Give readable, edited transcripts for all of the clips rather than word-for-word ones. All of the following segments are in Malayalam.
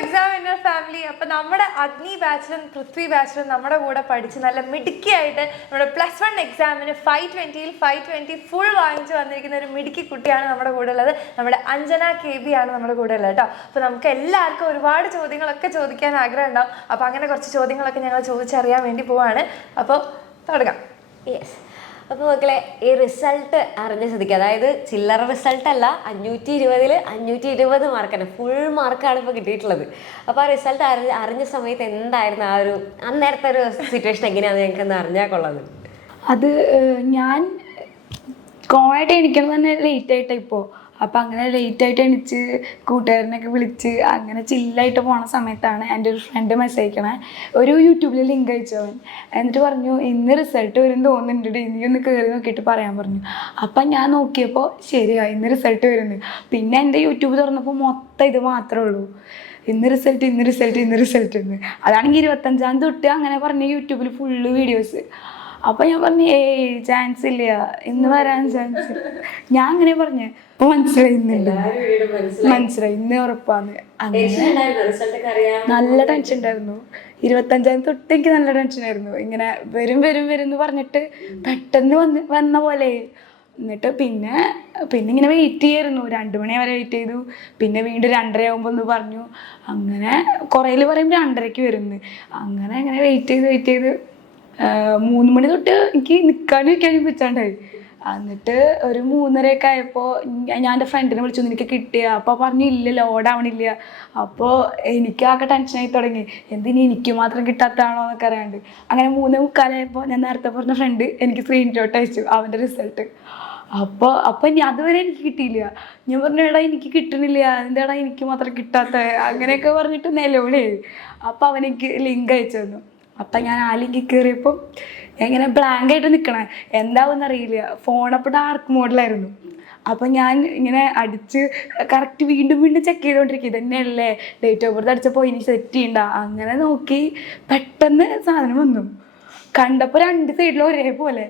Exam in family. അപ്പം നമ്മുടെ അഗ്നി ബാച്ചിലും പൃഥ്വി ബാച്ചിലും നമ്മുടെ കൂടെ പഠിച്ച് നല്ല മിടുക്കിയായിട്ട് നമ്മുടെ +1 എക്സാമിന് 520ൽ 520 ഫുൾ വാങ്ങിച്ച് വന്നിരിക്കുന്ന ഒരു മിടുക്കി കുട്ടിയാണ് നമ്മുടെ കൂടെ ഉള്ളത്. നമ്മുടെ അഞ്ജന KB ആണ് നമ്മുടെ കൂടെ ഉള്ളത് കേട്ടോ. അപ്പോൾ നമുക്ക് എല്ലാവർക്കും ഒരുപാട് ചോദ്യങ്ങളൊക്കെ ചോദിക്കാൻ ആഗ്രഹം ഉണ്ടാവും. അപ്പോൾ അങ്ങനെ കുറച്ച് ചോദ്യങ്ങളൊക്കെ ഞങ്ങൾ ചോദിച്ചറിയാൻ വേണ്ടി പോവാണ്. അപ്പോൾ തുടങ്ങാം. യെസ്. അപ്പോൾ മക്കളെ, ഈ റിസൾട്ട് അറിഞ്ഞ സ്ഥിതിക്ക്, അതായത് ചില്ലറ റിസൾട്ട് അല്ല, 520ൽ 520 മാർക്കാണ്, ഫുൾ മാർക്കാണ് ഇപ്പോൾ കിട്ടിയിട്ടുള്ളത്. അപ്പോൾ ആ റിസൾട്ട് അറിഞ്ഞ സമയത്ത് എന്തായിരുന്നു ആ ഒരു അന്നേരത്തെ ഒരു സിറ്റുവേഷൻ എങ്ങനെയാണെന്ന് ഞങ്ങൾക്കൊന്ന് അറിഞ്ഞാൽ കൊള്ളാം. അത് ഞാൻ കോണായിട്ട് എണിക്കണം തന്നെ ലേറ്റ് ആയിട്ട് ഇപ്പോൾ. അപ്പം അങ്ങനെ ലേറ്റായിട്ട് എണിച്ച് കൂട്ടുകാരനൊക്കെ വിളിച്ച് അങ്ങനെ ചില്ലായിട്ട് പോണ സമയത്താണ് എൻ്റെ ഒരു ഫ്രണ്ട് മെസ്സേജ് അയക്കണേ. ഒരു യൂട്യൂബിൽ ലിങ്ക് അയച്ചവൻ. എന്നിട്ട് പറഞ്ഞു ഇന്ന് റിസൾട്ട് വരും തോന്നുന്നുണ്ട്, നീ ഒന്ന് കയറി നോക്കിയിട്ട് പറയാൻ പറഞ്ഞു. അപ്പം ഞാൻ നോക്കിയപ്പോൾ ശരിയാ, ഇന്ന് റിസൾട്ട് വരുന്നത്. പിന്നെ എൻ്റെ യൂട്യൂബ് തുറന്നപ്പോൾ മൊത്തം ഇത് മാത്രമേ ഉള്ളൂ, ഇന്ന് റിസൾട്ട് ഇന്ന് റിസൾട്ട് ഇന്ന് റിസൾട്ട് എന്ന്. അതാണെങ്കിൽ 25 തൊട്ട് അങ്ങനെ പറഞ്ഞ യൂട്യൂബിൽ ഫുള്ള് വീഡിയോസ്. അപ്പം ഞാൻ പറഞ്ഞു ചാൻസ് ഇല്ല, ഇന്ന് വരാൻ ചാൻസ് ഇല്ല. ഞാൻ അങ്ങനെ പറഞ്ഞു. അപ്പോൾ മനസ്സിലായി ഇന്ന് ഉറപ്പാന്ന്. അങ്ങനെ നല്ല ടെൻഷൻ ഉണ്ടായിരുന്നു. 25 തൊട്ട് എനിക്ക് നല്ല ടെൻഷനായിരുന്നു. ഇങ്ങനെ വരും എന്ന് പറഞ്ഞിട്ട് പെട്ടെന്ന് വന്ന പോലെ. എന്നിട്ട് പിന്നെ ഇങ്ങനെ വെയിറ്റ് ചെയ്യായിരുന്നു. 2 മണി വരെ വെയിറ്റ് ചെയ്തു. പിന്നെ വീണ്ടും 2:30 ആകുമ്പോൾ ഒന്ന് പറഞ്ഞു. അങ്ങനെ കുറേയിൽ പറയും 2:30ക്ക് വരുന്നു. അങ്ങനെ വെയിറ്റ് ചെയ്ത് 3 മണി തൊട്ട് എനിക്ക് നിൽക്കാനും വെച്ചാണ്ടായി. എന്നിട്ട് ഒരു 3:30 ആയപ്പോൾ ഞാൻ എൻ്റെ ഫ്രണ്ടിനെ വിളിച്ചു, നിനക്ക് കിട്ടിയ? അപ്പോൾ പറഞ്ഞു ഇല്ല, ലോഡാവണില്ല. അപ്പോൾ എനിക്കാകെ ടെൻഷനായി തുടങ്ങി, എന്തിനി എനിക്ക് മാത്രം കിട്ടാത്തതാണോ എന്നൊക്കെ അറിയാണ്ട്. അങ്ങനെ 3:45 ഞാൻ നേരത്തെ പറഞ്ഞ ഫ്രണ്ട് എനിക്ക് സ്ക്രീൻഷോട്ട് അയച്ചു അവൻ്റെ റിസൾട്ട്. അപ്പോൾ അതുവരെ എനിക്ക് കിട്ടിയില്ല. ഞാൻ പറഞ്ഞു എടാ എനിക്ക് കിട്ടണില്ല, എന്താടാ എനിക്ക് മാത്രം കിട്ടാത്ത, അങ്ങനെയൊക്കെ പറഞ്ഞിട്ട് നിലവിളി. അപ്പോൾ അവനെനിക്ക് ലിങ്ക് അയച്ചു തന്നു. അപ്പം ഞാൻ ആ ലിങ്കിൽ കയറിയപ്പം ഇങ്ങനെ ബ്ലാങ്കായിട്ട് നിൽക്കണേ, എന്താവുമെന്ന് അറിയില്ല. ഫോണപ്പോൾ ഡാർക്ക് മോഡിലായിരുന്നു. അപ്പം ഞാൻ ഇങ്ങനെ അടിച്ച് കറക്റ്റ് വീണ്ടും ചെക്ക് ചെയ്തുകൊണ്ടിരിക്കും, ഇതന്നെയല്ലേ ഡേറ്റ് ഓഫ് ബർത്ത് അടിച്ചപ്പോൾ ഇനി സെറ്റ് ചെയ്യണ്ട. അങ്ങനെ നോക്കി പെട്ടെന്ന് സാധനം വന്നു. കണ്ടപ്പോൾ 2 സൈഡിലും ഒരേപോലെ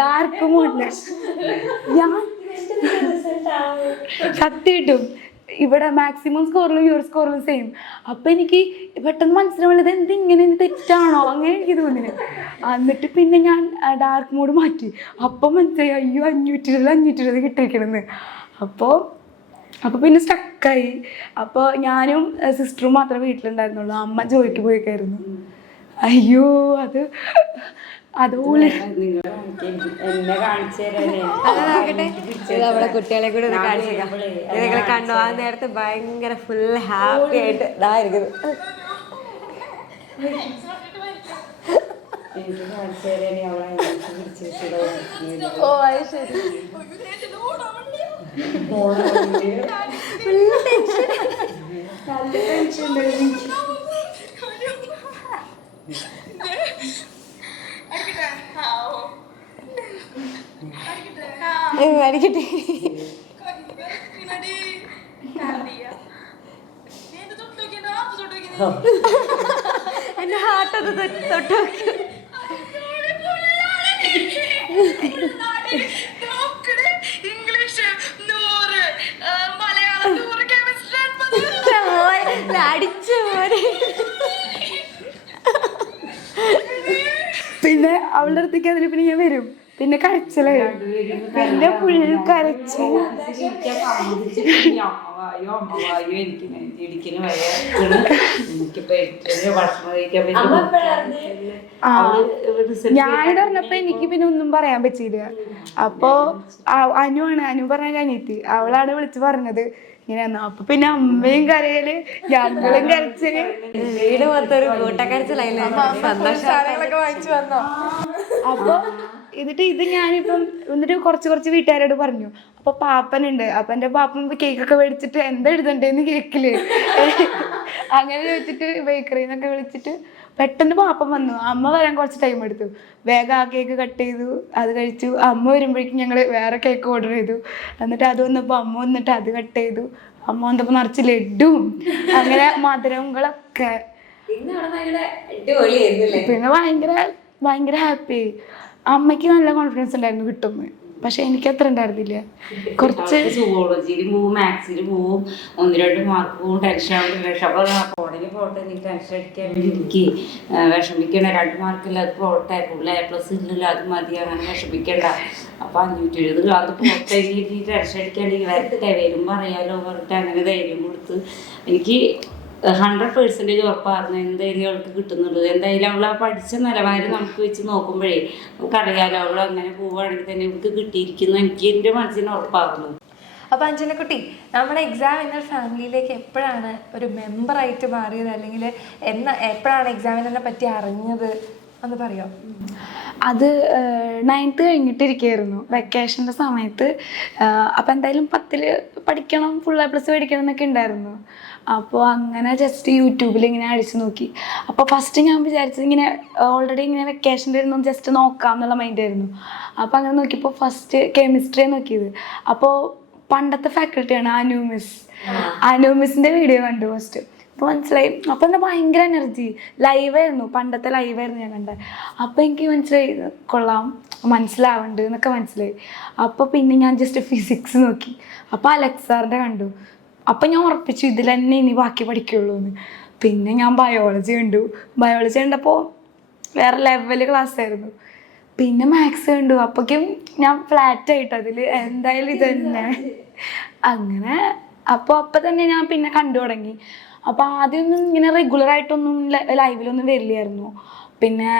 ഡാർക്ക് മോഡില്. ഞാൻ സത്യമായിട്ടും ഇവിടെ മാക്സിമം സ്കോറിലും യുവർ സ്കോറിലും സെയിം. അപ്പം എനിക്ക് പെട്ടെന്ന് മനസ്സിലാവുള്ളത് ഇങ്ങനെ തെറ്റാണോ അങ്ങനെ എനിക്ക് തോന്നിയത്. എന്നിട്ട് പിന്നെ ഞാൻ ഡാർക്ക് മോഡ് മാറ്റി. അപ്പം മനസ്സിലായി അയ്യോ 520 കിട്ടിയിരിക്കണമെന്ന്. അപ്പോൾ പിന്നെ സ്റ്റക്കായി. അപ്പോൾ ഞാനും സിസ്റ്ററും മാത്രമേ വീട്ടിലുണ്ടായിരുന്നുള്ളൂ. അമ്മ ജോലിക്ക് പോയേക്കായിരുന്നു. അയ്യോ അതുപോലെ നമ്മളെ കുട്ടികളെ കൂടെ ഒന്ന് കാണിച്ചേക്കാം. നിങ്ങളെ കണ്ടോ, ആ നേരത്തെ ഭയങ്കര ഫുൾ ഹാപ്പി ആയിട്ട് ഇതായിരിക്കുന്നു. ഓ അത് ശരി. അടിക്കട്ടെ. എന്റെ ഹാർട്ടത് തൊട്ട് നോക്കി. അടിച്ചു പോലെ. പിന്നെ അവളുടെ അടുത്തേക്ക് അതിൽ പിന്നെ ഞാൻ വരും. പിന്നെ കരച്ചിലായി. പിന്നെ ഫുൾ കരച്ചിൽ. ഞാനിവിടെ പറഞ്ഞപ്പോ എനിക്ക് പിന്നെ ഒന്നും പറയാൻ പറ്റിയില്ല. അപ്പൊ അനു പറഞ്ഞ അനിയത്തി, അവളാണ് വിളിച്ച് പറഞ്ഞത് ഇങ്ങനെയാന്ന്. അപ്പൊ പിന്നെ അമ്മയും കരയല്, ഞങ്ങളും കരച്ചില്, വീട് മൊത്തൊരു കൂട്ടക്കരച്ചിലായില്ലേ. സാധനങ്ങളൊക്കെ വാങ്ങിച്ചു വന്നോ? അപ്പൊ ഇത് ഞാനിപ്പം എന്നിട്ട് കുറച്ച് വീട്ടുകാരോട് പറഞ്ഞു. അപ്പൊ പാപ്പനുണ്ട്. അപ്പൊ എൻ്റെ പാപ്പൻ കേക്കൊക്കെ മേടിച്ചിട്ട് എന്താ എഴുതണ്ടേന്ന് കേക്കില് അങ്ങനെ ചോദിച്ചിട്ട് ബേക്കറിയിൽ നിന്നൊക്കെ വിളിച്ചിട്ട് പെട്ടെന്ന് പാപ്പൻ വന്നു. അമ്മ വരാൻ കുറച്ച് ടൈം എടുത്തു. വേഗം ആ കേക്ക് കട്ട് ചെയ്തു, അത് കഴിച്ചു. അമ്മ വരുമ്പോഴേക്കും ഞങ്ങൾ വേറെ കേക്ക് ഓർഡർ ചെയ്തു. എന്നിട്ട് അത് വന്നപ്പോൾ അമ്മ വന്നിട്ട് അത് കട്ട് ചെയ്തു. അമ്മ വന്നപ്പോൾ നിറച്ച് ലഡും അങ്ങനെ മധുരങ്ങളൊക്കെ. പിന്നെ ഭയങ്കര ഹാപ്പി. അമ്മയ്ക്ക് നല്ല കോൺഫിഡൻസ് ഉണ്ടായിരുന്നു കിട്ടുമെന്ന്. പക്ഷെ എനിക്ക് അത്ര ഉണ്ടായിരുന്നില്ല. കുറച്ച് സുവോളജിയിൽ പോവും, മാത്സിൽ പോവും, 1-2 മാർക്ക് പോവും, ടെൻഷൻ ആവുന്നില്ല. അപ്പോൾ പോണെങ്കിൽ പോട്ടെ, എനിക്ക് ടെൻഷൻ അടിക്കാൻ വേണ്ടി എനിക്ക് വിഷമിക്കണ 2 മാർക്കില്ല, അത് പോട്ടെ, A+ ഇല്ലല്ലോ, അത് മതി, അങ്ങനെ വിഷമിക്കണ്ട. അപ്പോൾ 520 അത് പോട്ടെ, എനിക്ക് ടെൻഷൻ അടിക്കാണ്ടെങ്കിൽ വരട്ടെ, വരുമ്പോൾ അറിയാലോ പറഞ്ഞിട്ട് അങ്ങനെ ധൈര്യം കൊടുത്ത് എനിക്ക് 100% ഉറപ്പായിരുന്നു എന്തായാലും അവൾക്ക് കിട്ടുന്നുള്ളത്. എന്തായാലും അവൾ ആ പഠിച്ച നിലവാരം നമുക്ക് വെച്ച് നോക്കുമ്പോഴേ നമുക്കറിയാലോ അവൾ അങ്ങനെ പോവുകയാണെങ്കിൽ തന്നെ അവൾക്ക് കിട്ടിയിരിക്കുന്നു, എനിക്ക് എൻ്റെ മനസ്സിന് ഉറപ്പായിരുന്നു. അപ്പോൾ അഞ്ജനക്കുട്ടി, നമ്മുടെ എക്സാമിനർ ഫാമിലിയിലേക്ക് എപ്പോഴാണ് ഒരു മെമ്പറായിട്ട് മാറിയത്, അല്ലെങ്കിൽ എപ്പോഴാണ് എക്സാമിനറിനെ പറ്റി അറിഞ്ഞത് ഒന്ന് പറയോ? അത് 9th കഴിഞ്ഞിട്ടിരിക്കുകയായിരുന്നു, വെക്കേഷൻ്റെ സമയത്ത്. അപ്പം എന്തായാലും 10ൽ പഠിക്കണം, ഫുൾ A+ പഠിക്കണം എന്നൊക്കെ ഉണ്ടായിരുന്നു. അപ്പോൾ അങ്ങനെ ജസ്റ്റ് യൂട്യൂബിൽ ഇങ്ങനെ അടിച്ചു നോക്കി. അപ്പോൾ ഫസ്റ്റ് ഞാൻ വിചാരിച്ചത് ഇങ്ങനെ ഓൾറെഡി ഇങ്ങനെ വെക്കേഷൻ്റെ ഇരുന്നു ജസ്റ്റ് നോക്കാം എന്നുള്ള മൈൻഡായിരുന്നു. അപ്പോൾ അങ്ങനെ നോക്കിയപ്പോൾ ഫസ്റ്റ് കെമിസ്ട്രിയെ നോക്കിയത്. അപ്പോൾ പണ്ടത്തെ ഫാക്കൽറ്റിയാണ് അനു മിസ്സിൻ്റെ വീഡിയോ കണ്ടു ഫസ്റ്റ്. അപ്പോൾ മനസ്സിലായി. അപ്പോൾ എന്താ ഭയങ്കര എനർജി, ലൈവായിരുന്നു, പണ്ടത്തെ ലൈവായിരുന്നു ഞാൻ കണ്ടത്. അപ്പോൾ എനിക്ക് മനസ്സിലായി കൊള്ളാം, മനസ്സിലാവുന്നുണ്ട് എന്നൊക്കെ മനസ്സിലായി. അപ്പോൾ പിന്നെ ഞാൻ ജസ്റ്റ് ഫിസിക്സ് നോക്കി. അപ്പോൾ അലക്സാറിൻ്റെ കണ്ടു. അപ്പം ഞാൻ ഉറപ്പിച്ചു ഇതിൽ തന്നെ ഇനി ബാക്കി പഠിക്കുള്ളൂ എന്ന്. പിന്നെ ഞാൻ ബയോളജി കണ്ടപ്പോൾ വേറെ ലെവൽ ക്ലാസ് ആയിരുന്നു. പിന്നെ മാത്സ് കണ്ടു. അപ്പോഴേക്കും ഞാൻ ഫ്ലാറ്റായിട്ട് അതിൽ എന്തായാലും ഇത് തന്നെ അങ്ങനെ. അപ്പം തന്നെ ഞാൻ പിന്നെ കണ്ടു തുടങ്ങി. അപ്പോൾ ആദ്യമൊന്നും ഇങ്ങനെ റെഗുലറായിട്ടൊന്നും ലൈവിലൊന്നും വരില്ലായിരുന്നു. പിന്നെ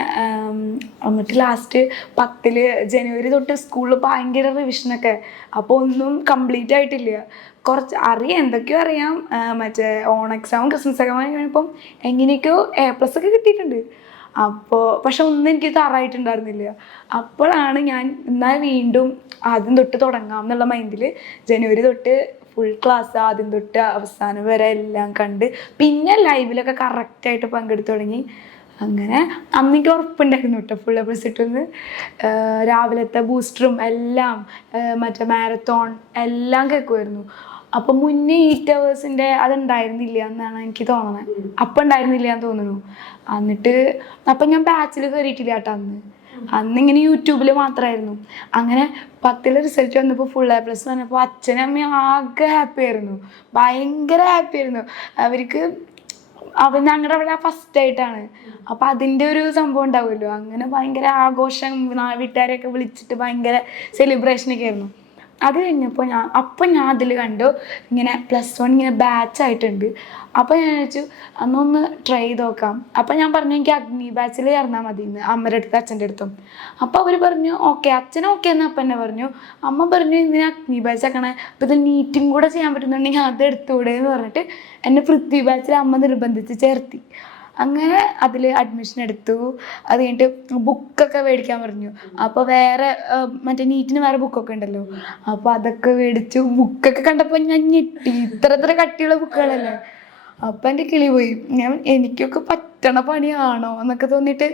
എന്നിട്ട് ലാസ്റ്റ് 10ൽ ജനുവരി തൊട്ട് സ്കൂളിൽ ഭയങ്കര റിവിഷനൊക്കെ. അപ്പോൾ ഒന്നും കംപ്ലീറ്റ് ആയിട്ടില്ല. കുറച്ച് അറിയാം, എന്തൊക്കെയോ അറിയാം. മറ്റേ എക്സാമും ക്രിസ്മസ് ഒക്കെ കഴിഞ്ഞപ്പം എങ്ങനെയൊക്കെയോ A+ ഒക്കെ കിട്ടിയിട്ടുണ്ട്. അപ്പോൾ പക്ഷെ ഒന്നും എനിക്ക് തറായിട്ടുണ്ടായിരുന്നില്ല. അപ്പോഴാണ് ഞാൻ എന്നാൽ വീണ്ടും ആദ്യം തൊട്ട് തുടങ്ങാം എന്നുള്ള മൈൻഡിൽ ജനുവരി തൊട്ട് ഫുൾ ക്ലാസ് ആദ്യം തൊട്ട് അവസാനം വരെ എല്ലാം കണ്ട് പിന്നെ ലൈവിലൊക്കെ കറക്റ്റായിട്ട് പങ്കെടുത്തു തുടങ്ങി. അങ്ങനെ അന്നെനിക്ക് ഉറപ്പുണ്ടായിരുന്നു കേട്ടോ ഫുൾ A+ കിട്ടുമെന്ന്. രാവിലത്തെ ബൂസ്റ്ററും എല്ലാം മറ്റേ മാരത്തോൺ എല്ലാം കേൾക്കുമായിരുന്നു. അപ്പം മുന്നേ 8 hours അതുണ്ടായിരുന്നില്ല എന്നാണ് എനിക്ക് തോന്നുന്നത്. അപ്പം ഉണ്ടായിരുന്നില്ല എന്ന് തോന്നുന്നു. എന്നിട്ട് അപ്പം ഞാൻ ബാച്ചിൽ കയറിയിട്ടില്ല കേട്ടോ അന്നിങ്ങനെ യൂട്യൂബിൽ മാത്രമായിരുന്നു. അങ്ങനെ 10ൽ റിസൾട്ട് വന്നപ്പോൾ ഫുൾ A+ വന്നപ്പോൾ അച്ഛനും അമ്മയും ആകെ ഹാപ്പി ആയിരുന്നു, ഭയങ്കര ഹാപ്പി ആയിരുന്നു. അവർക്ക് ഞങ്ങളുടെ അവിടെ ഫസ്റ്റായിട്ടാണ്. അപ്പം അതിൻ്റെ ഒരു സംഭവം ഉണ്ടാവുമല്ലോ, അങ്ങനെ ഭയങ്കര ആഘോഷം, വീട്ടുകാരെയൊക്കെ വിളിച്ചിട്ട് ഭയങ്കര സെലിബ്രേഷനൊക്കെ ആയിരുന്നു. അത് കഴിഞ്ഞപ്പോൾ ഞാൻ അതിൽ കണ്ടു ഇങ്ങനെ +1 ഇങ്ങനെ ബാച്ചായിട്ടുണ്ട്. അപ്പോൾ ഞാൻ വിചാരിച്ചു അന്നൊന്ന് ട്രൈ ചെയ്ത് നോക്കാം. അപ്പോൾ ഞാൻ പറഞ്ഞു എനിക്ക് അഗ്നി ബാച്ചിൽ ചേർന്നാൽ മതി എന്ന് അമ്മയുടെ അടുത്ത് അച്ഛൻ്റെ അടുത്തും. അപ്പോൾ അവർ പറഞ്ഞു ഓക്കെ, അച്ഛൻ ഓക്കെ എന്ന് അപ്പം എന്നെ പറഞ്ഞു. അമ്മ പറഞ്ഞു ഇതിന് അഗ്നി ബാച്ച് ആക്കണേ, അപ്പോൾ ഇത് നീറ്റും കൂടെ ചെയ്യാൻ പറ്റുന്നുണ്ടെങ്കിൽ അത് എടുത്തുകൂടെ എന്ന് പറഞ്ഞിട്ട് എന്നെ പൃഥ്വി ബാച്ചിൽ അമ്മ നിർബന്ധിച്ച് ചേർത്തി. അങ്ങനെ അതിൽ അഡ്മിഷൻ എടുത്തു. അത് കഴിഞ്ഞിട്ട് ബുക്കൊക്കെ മേടിക്കാൻ പറഞ്ഞു. അപ്പോൾ വേറെ മറ്റേ നീറ്റിന് വേറെ ബുക്കൊക്കെ ഉണ്ടല്ലോ, അപ്പോൾ അതൊക്കെ മേടിച്ചു. ബുക്കൊക്കെ കണ്ടപ്പോൾ ഞാൻ ഞെട്ടി, ഇത്ര കട്ടിയുള്ള ബുക്കുകളല്ലേ. അപ്പം എൻ്റെ കിളി പോയി. എനിക്കൊക്കെ പറ്റണ പണിയാണോ എന്നൊക്കെ തോന്നിയിട്ട്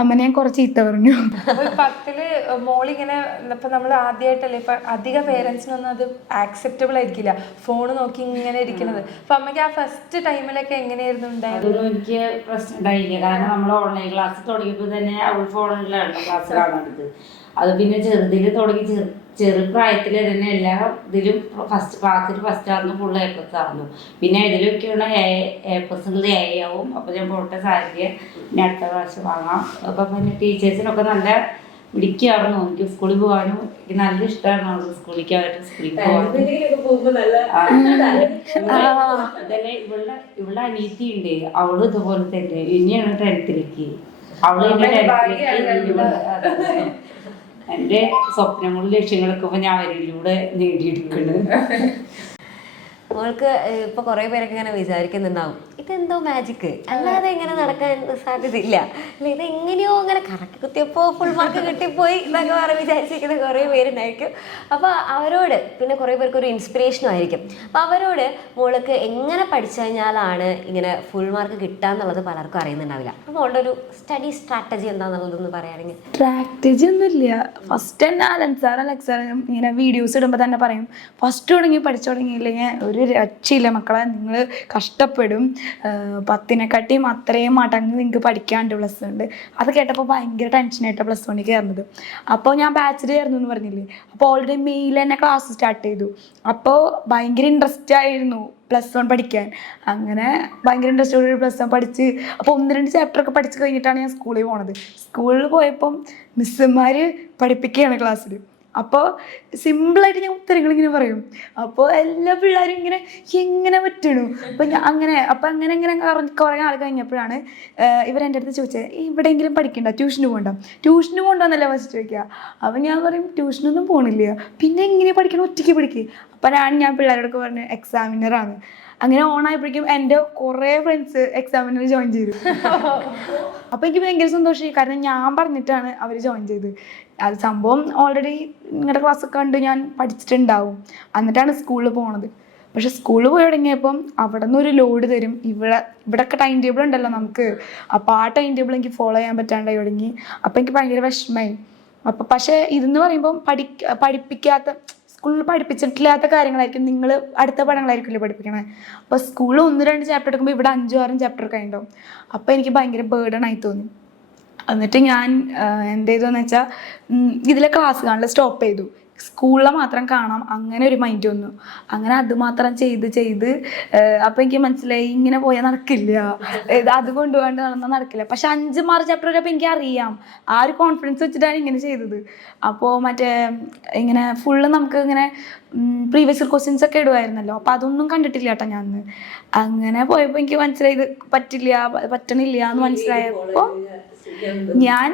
അമ്മനെ ഞാൻ കുറച്ച് ചീത്ത പറഞ്ഞു. 10ൽ മോളിങ്ങനെ ഇപ്പം നമ്മൾ ആദ്യമായിട്ടല്ലേ, ഇപ്പം അധികം പേരൻസിനൊന്നും അത് ആക്സെപ്റ്റബിൾ ആയിരിക്കില്ല ഫോൺ നോക്കി ഇങ്ങനെ ഇരിക്കുന്നത്. അപ്പം അമ്മയ്ക്ക് ആ ഫസ്റ്റ് ടൈമിലൊക്കെ എങ്ങനെയായിരുന്നു ഉണ്ടായത്? അതൊന്നും എനിക്ക് പ്രശ്നം ഉണ്ടായില്ല. കാരണം നമ്മൾ ഓൺലൈൻ ക്ലാസ് തുടങ്ങിയപ്പോൾ തന്നെ അവൾ ഫോണിലാണ് ക്ലാസ് കാണുന്നത്. അത് പിന്നെ ചെറുതിൽ തുടങ്ങി ചെറുപ്രായത്തിൽ തന്നെ എല്ലാ ഇതിലും ക്ലാസ്സിൽ ഫസ്റ്റ് ആയിരുന്നു, ഫുൾ A+ ആയിരുന്നു. പിന്നെ ഇതിലൊക്കെയുള്ള A+ A ആവും. അപ്പോൾ ഞാൻ പോട്ടെ സാരിക്ക് പിന്നെ അടുത്ത പ്രാവശ്യം വാങ്ങാം. അപ്പം പിന്നെ ടീച്ചേഴ്സിനൊക്കെ നല്ല പിടിക്കാറുന്നു. എനിക്ക് സ്കൂളിൽ പോകാനും എനിക്ക് നല്ല ഇഷ്ടമായിരുന്നു. അവർക്ക് സ്കൂളിൽ പോകാൻ അതല്ലേ. ഇവളുടെ അനീതി ഉണ്ട്, അവളും ഇതുപോലെ തന്നെ ഇനിയാണ് 10th അവള് എൻ്റെ സ്വപ്നങ്ങളും ലക്ഷ്യങ്ങളൊക്കെ ഇപ്പൊ ഞാൻ അവരിലൂടെ നേടിയെടുക്കുന്നത്. മോൾക്ക് ഇപ്പൊ കുറെ പേരൊക്കെ ഇങ്ങനെ വിചാരിക്കുന്നുണ്ടാവും ഇതെന്തോ മാജിക്ക്, അല്ലാതെ ഇങ്ങനെ നടക്കാൻ സാധ്യതയില്ല, അല്ല ഇതെങ്ങനെയോ അങ്ങനെ കറക്കി കുത്തിയപ്പോൾ ഫുൾ മാർക്ക് കിട്ടിപ്പോയി എന്നൊക്കെ പറഞ്ഞ് വിചാരിച്ചിരിക്കുന്ന കുറേ പേരുണ്ടായിരിക്കും. അപ്പോൾ അവരോട് പിന്നെ കുറേ പേർക്ക് ഒരു ഇൻസ്പിറേഷനും ആയിരിക്കും. അപ്പോൾ അവരോട് മോൾക്ക് എങ്ങനെ പഠിച്ചു കഴിഞ്ഞാലാണ് ഇങ്ങനെ ഫുൾ മാർക്ക് കിട്ടുക എന്നുള്ളത് പലർക്കും അറിയുന്നുണ്ടാവില്ല. അപ്പോൾ മോളുടെ ഒരു സ്റ്റഡി സ്ട്രാറ്റജി എന്താണെന്നുള്ളതൊന്ന് പറയുകയാണെങ്കിൽ? സ്ട്രാറ്റജി ഒന്നുമില്ല. ഫസ്റ്റ് തന്നെ അലക്സാർ ഇങ്ങനെ വീഡിയോസ് ഇടുമ്പോൾ തന്നെ പറയും ഫസ്റ്റ് പഠിച്ചു തുടങ്ങിയില്ലെങ്കിൽ ഒരു രക്ഷയില്ല മക്കളെ, നിങ്ങൾ കഷ്ടപ്പെടും, 10നെക്കാട്ടിയും അത്രയും മടങ്ങ് നിങ്ങൾക്ക് പഠിക്കാണ്ട് പ്ലസ് വണ്ണിൽ. അത് കേട്ടപ്പോൾ ഭയങ്കര ടെൻഷനായിട്ടാണ് പ്ലസ് വണ്ണിൽ കയറുന്നത്. അപ്പോൾ ഞാൻ ബാച്ചിൽ ചേർന്നു എന്ന് പറഞ്ഞില്ലേ, അപ്പോൾ ഓൾറെഡി മെയിൽ തന്നെ ക്ലാസ് സ്റ്റാർട്ട് ചെയ്തു. അപ്പോൾ ഭയങ്കര ഇൻട്രസ്റ്റ് ആയിരുന്നു പ്ലസ് വൺ പഠിക്കാൻ. അങ്ങനെ ഭയങ്കര ഇൻട്രസ്റ്റോട് പ്ലസ് വൺ പഠിച്ച്, അപ്പോൾ 1-2 ചാപ്റ്ററൊക്കെ പഠിച്ച് കഴിഞ്ഞിട്ടാണ് ഞാൻ സ്കൂളിൽ പോണത്. സ്കൂളിൽ പോയപ്പം മിസ്സുമാർ പഠിപ്പിക്കുകയാണ് ക്ലാസ്സിൽ. അപ്പോൾ സിമ്പിളായിട്ട് ഞാൻ ഉത്തരങ്ങൾ ഇങ്ങനെ പറയും. അപ്പോൾ എല്ലാ പിള്ളേരും ഇങ്ങനെ എങ്ങനെ പറ്റണു. അപ്പോൾ ഞാൻ അങ്ങനെ കുറേ നാൾ കഴിഞ്ഞപ്പോഴാണ് ഇവരെൻ്റെ അടുത്ത് ചോദിച്ചത്, എവിടെയെങ്കിലും പഠിക്കണ്ട, ട്യൂഷന് പോകണ്ട. ട്യൂഷന് പോകണ്ടെന്നല്ല ഫസ്റ്റ് ചോദിക്കുക. അപ്പോൾ ഞാൻ പറയും ട്യൂഷനൊന്നും പോകണില്ല, പിന്നെ എങ്ങനെ പഠിക്കണം, ഒറ്റയ്ക്ക് പഠിക്കുക. അപ്പോൾ ഞാൻ പിള്ളേരോടൊക്കെ പറഞ്ഞു എക്സാമിനറാണ്. അങ്ങനെ ഓണായപ്പോഴേക്കും എൻ്റെ കുറേ ഫ്രണ്ട്സ് എക്സാമിനർ ജോയിൻ ചെയ്തു. അപ്പോൾ എനിക്ക് ഭയങ്കര സന്തോഷമായി, കാരണം ഞാൻ പറഞ്ഞിട്ടാണ് അവർ ജോയിൻ ചെയ്തത്. അത് സംഭവം ഓൾറെഡി നിങ്ങളുടെ ക്ലാസ്സൊക്കെ കണ്ട് ഞാൻ പഠിച്ചിട്ടുണ്ടാവും, സ്കൂളിൽ പോണത്. പക്ഷെ സ്കൂളിൽ പോയി തുടങ്ങിയപ്പം അവിടെ നിന്ന് ഒരു ലോഡ് തരും. ഇവിടെയൊക്കെ ടൈം ടേബിൾ ഉണ്ടല്ലോ നമുക്ക്, അപ്പോൾ ആ ടൈം ടേബിൾ എനിക്ക് ഫോളോ ചെയ്യാൻ പറ്റാണ്ടായി തുടങ്ങി. അപ്പോൾ എനിക്ക് ഭയങ്കര വിഷമമായി. അപ്പോൾ പക്ഷേ ഇതെന്ന് പറയുമ്പം പഠിപ്പിക്കാത്ത, സ്കൂളിൽ പഠിപ്പിച്ചിട്ടില്ലാത്ത കാര്യങ്ങളായിരിക്കും നിങ്ങൾ അടുത്ത പഠനങ്ങളായിരിക്കില്ലേ പഠിപ്പിക്കണേ. അപ്പോൾ സ്കൂളിൽ 1-2 ചാപ്റ്റർ എടുക്കുമ്പോൾ ഇവിടെ 5-6 ചാപ്റ്റർ ഒക്കെ ഉണ്ടാവും. അപ്പോൾ എനിക്ക് ഭയങ്കര ബേർഡൺ ആയി തോന്നി. എന്നിട്ട് ഞാൻ എന്ത് ചെയ്തതെന്ന് വെച്ചാൽ ഇതിലെ ക്ലാസ് കാണൽ സ്റ്റോപ്പ് ചെയ്തു. സ്കൂളിലെ മാത്രം കാണാം, അങ്ങനെ ഒരു മൈൻഡ് വന്നു. അങ്ങനെ അത് മാത്രം ചെയ്ത് അപ്പോൾ എനിക്ക് മനസ്സിലായി ഇങ്ങനെ പോയാൽ നടക്കില്ല, അത് കൊണ്ടുപോകാണ്ട് നടക്കില്ല. പക്ഷെ 5-6 ചാപ്റ്റർ വരെയപ്പോൾ എനിക്ക് അറിയാം. ആ ഒരു കോൺഫിഡൻസ് വെച്ചിട്ടാണ് ഇങ്ങനെ ചെയ്തത്. അപ്പോൾ ഇങ്ങനെ ഫുള്ള് നമുക്ക് ഇങ്ങനെ പ്രീവിയസ് ക്വസ്റ്റ്യൻസ് ഒക്കെ ഇടുമായിരുന്നല്ലോ, അപ്പോൾ അതൊന്നും കണ്ടിട്ടില്ല കേട്ടോ ഞാൻ. അങ്ങനെ പോയപ്പോൾ എനിക്ക് മനസ്സിലായി ഇത് പറ്റണില്ല എന്ന് മനസ്സിലായപ്പോൾ ഞാൻ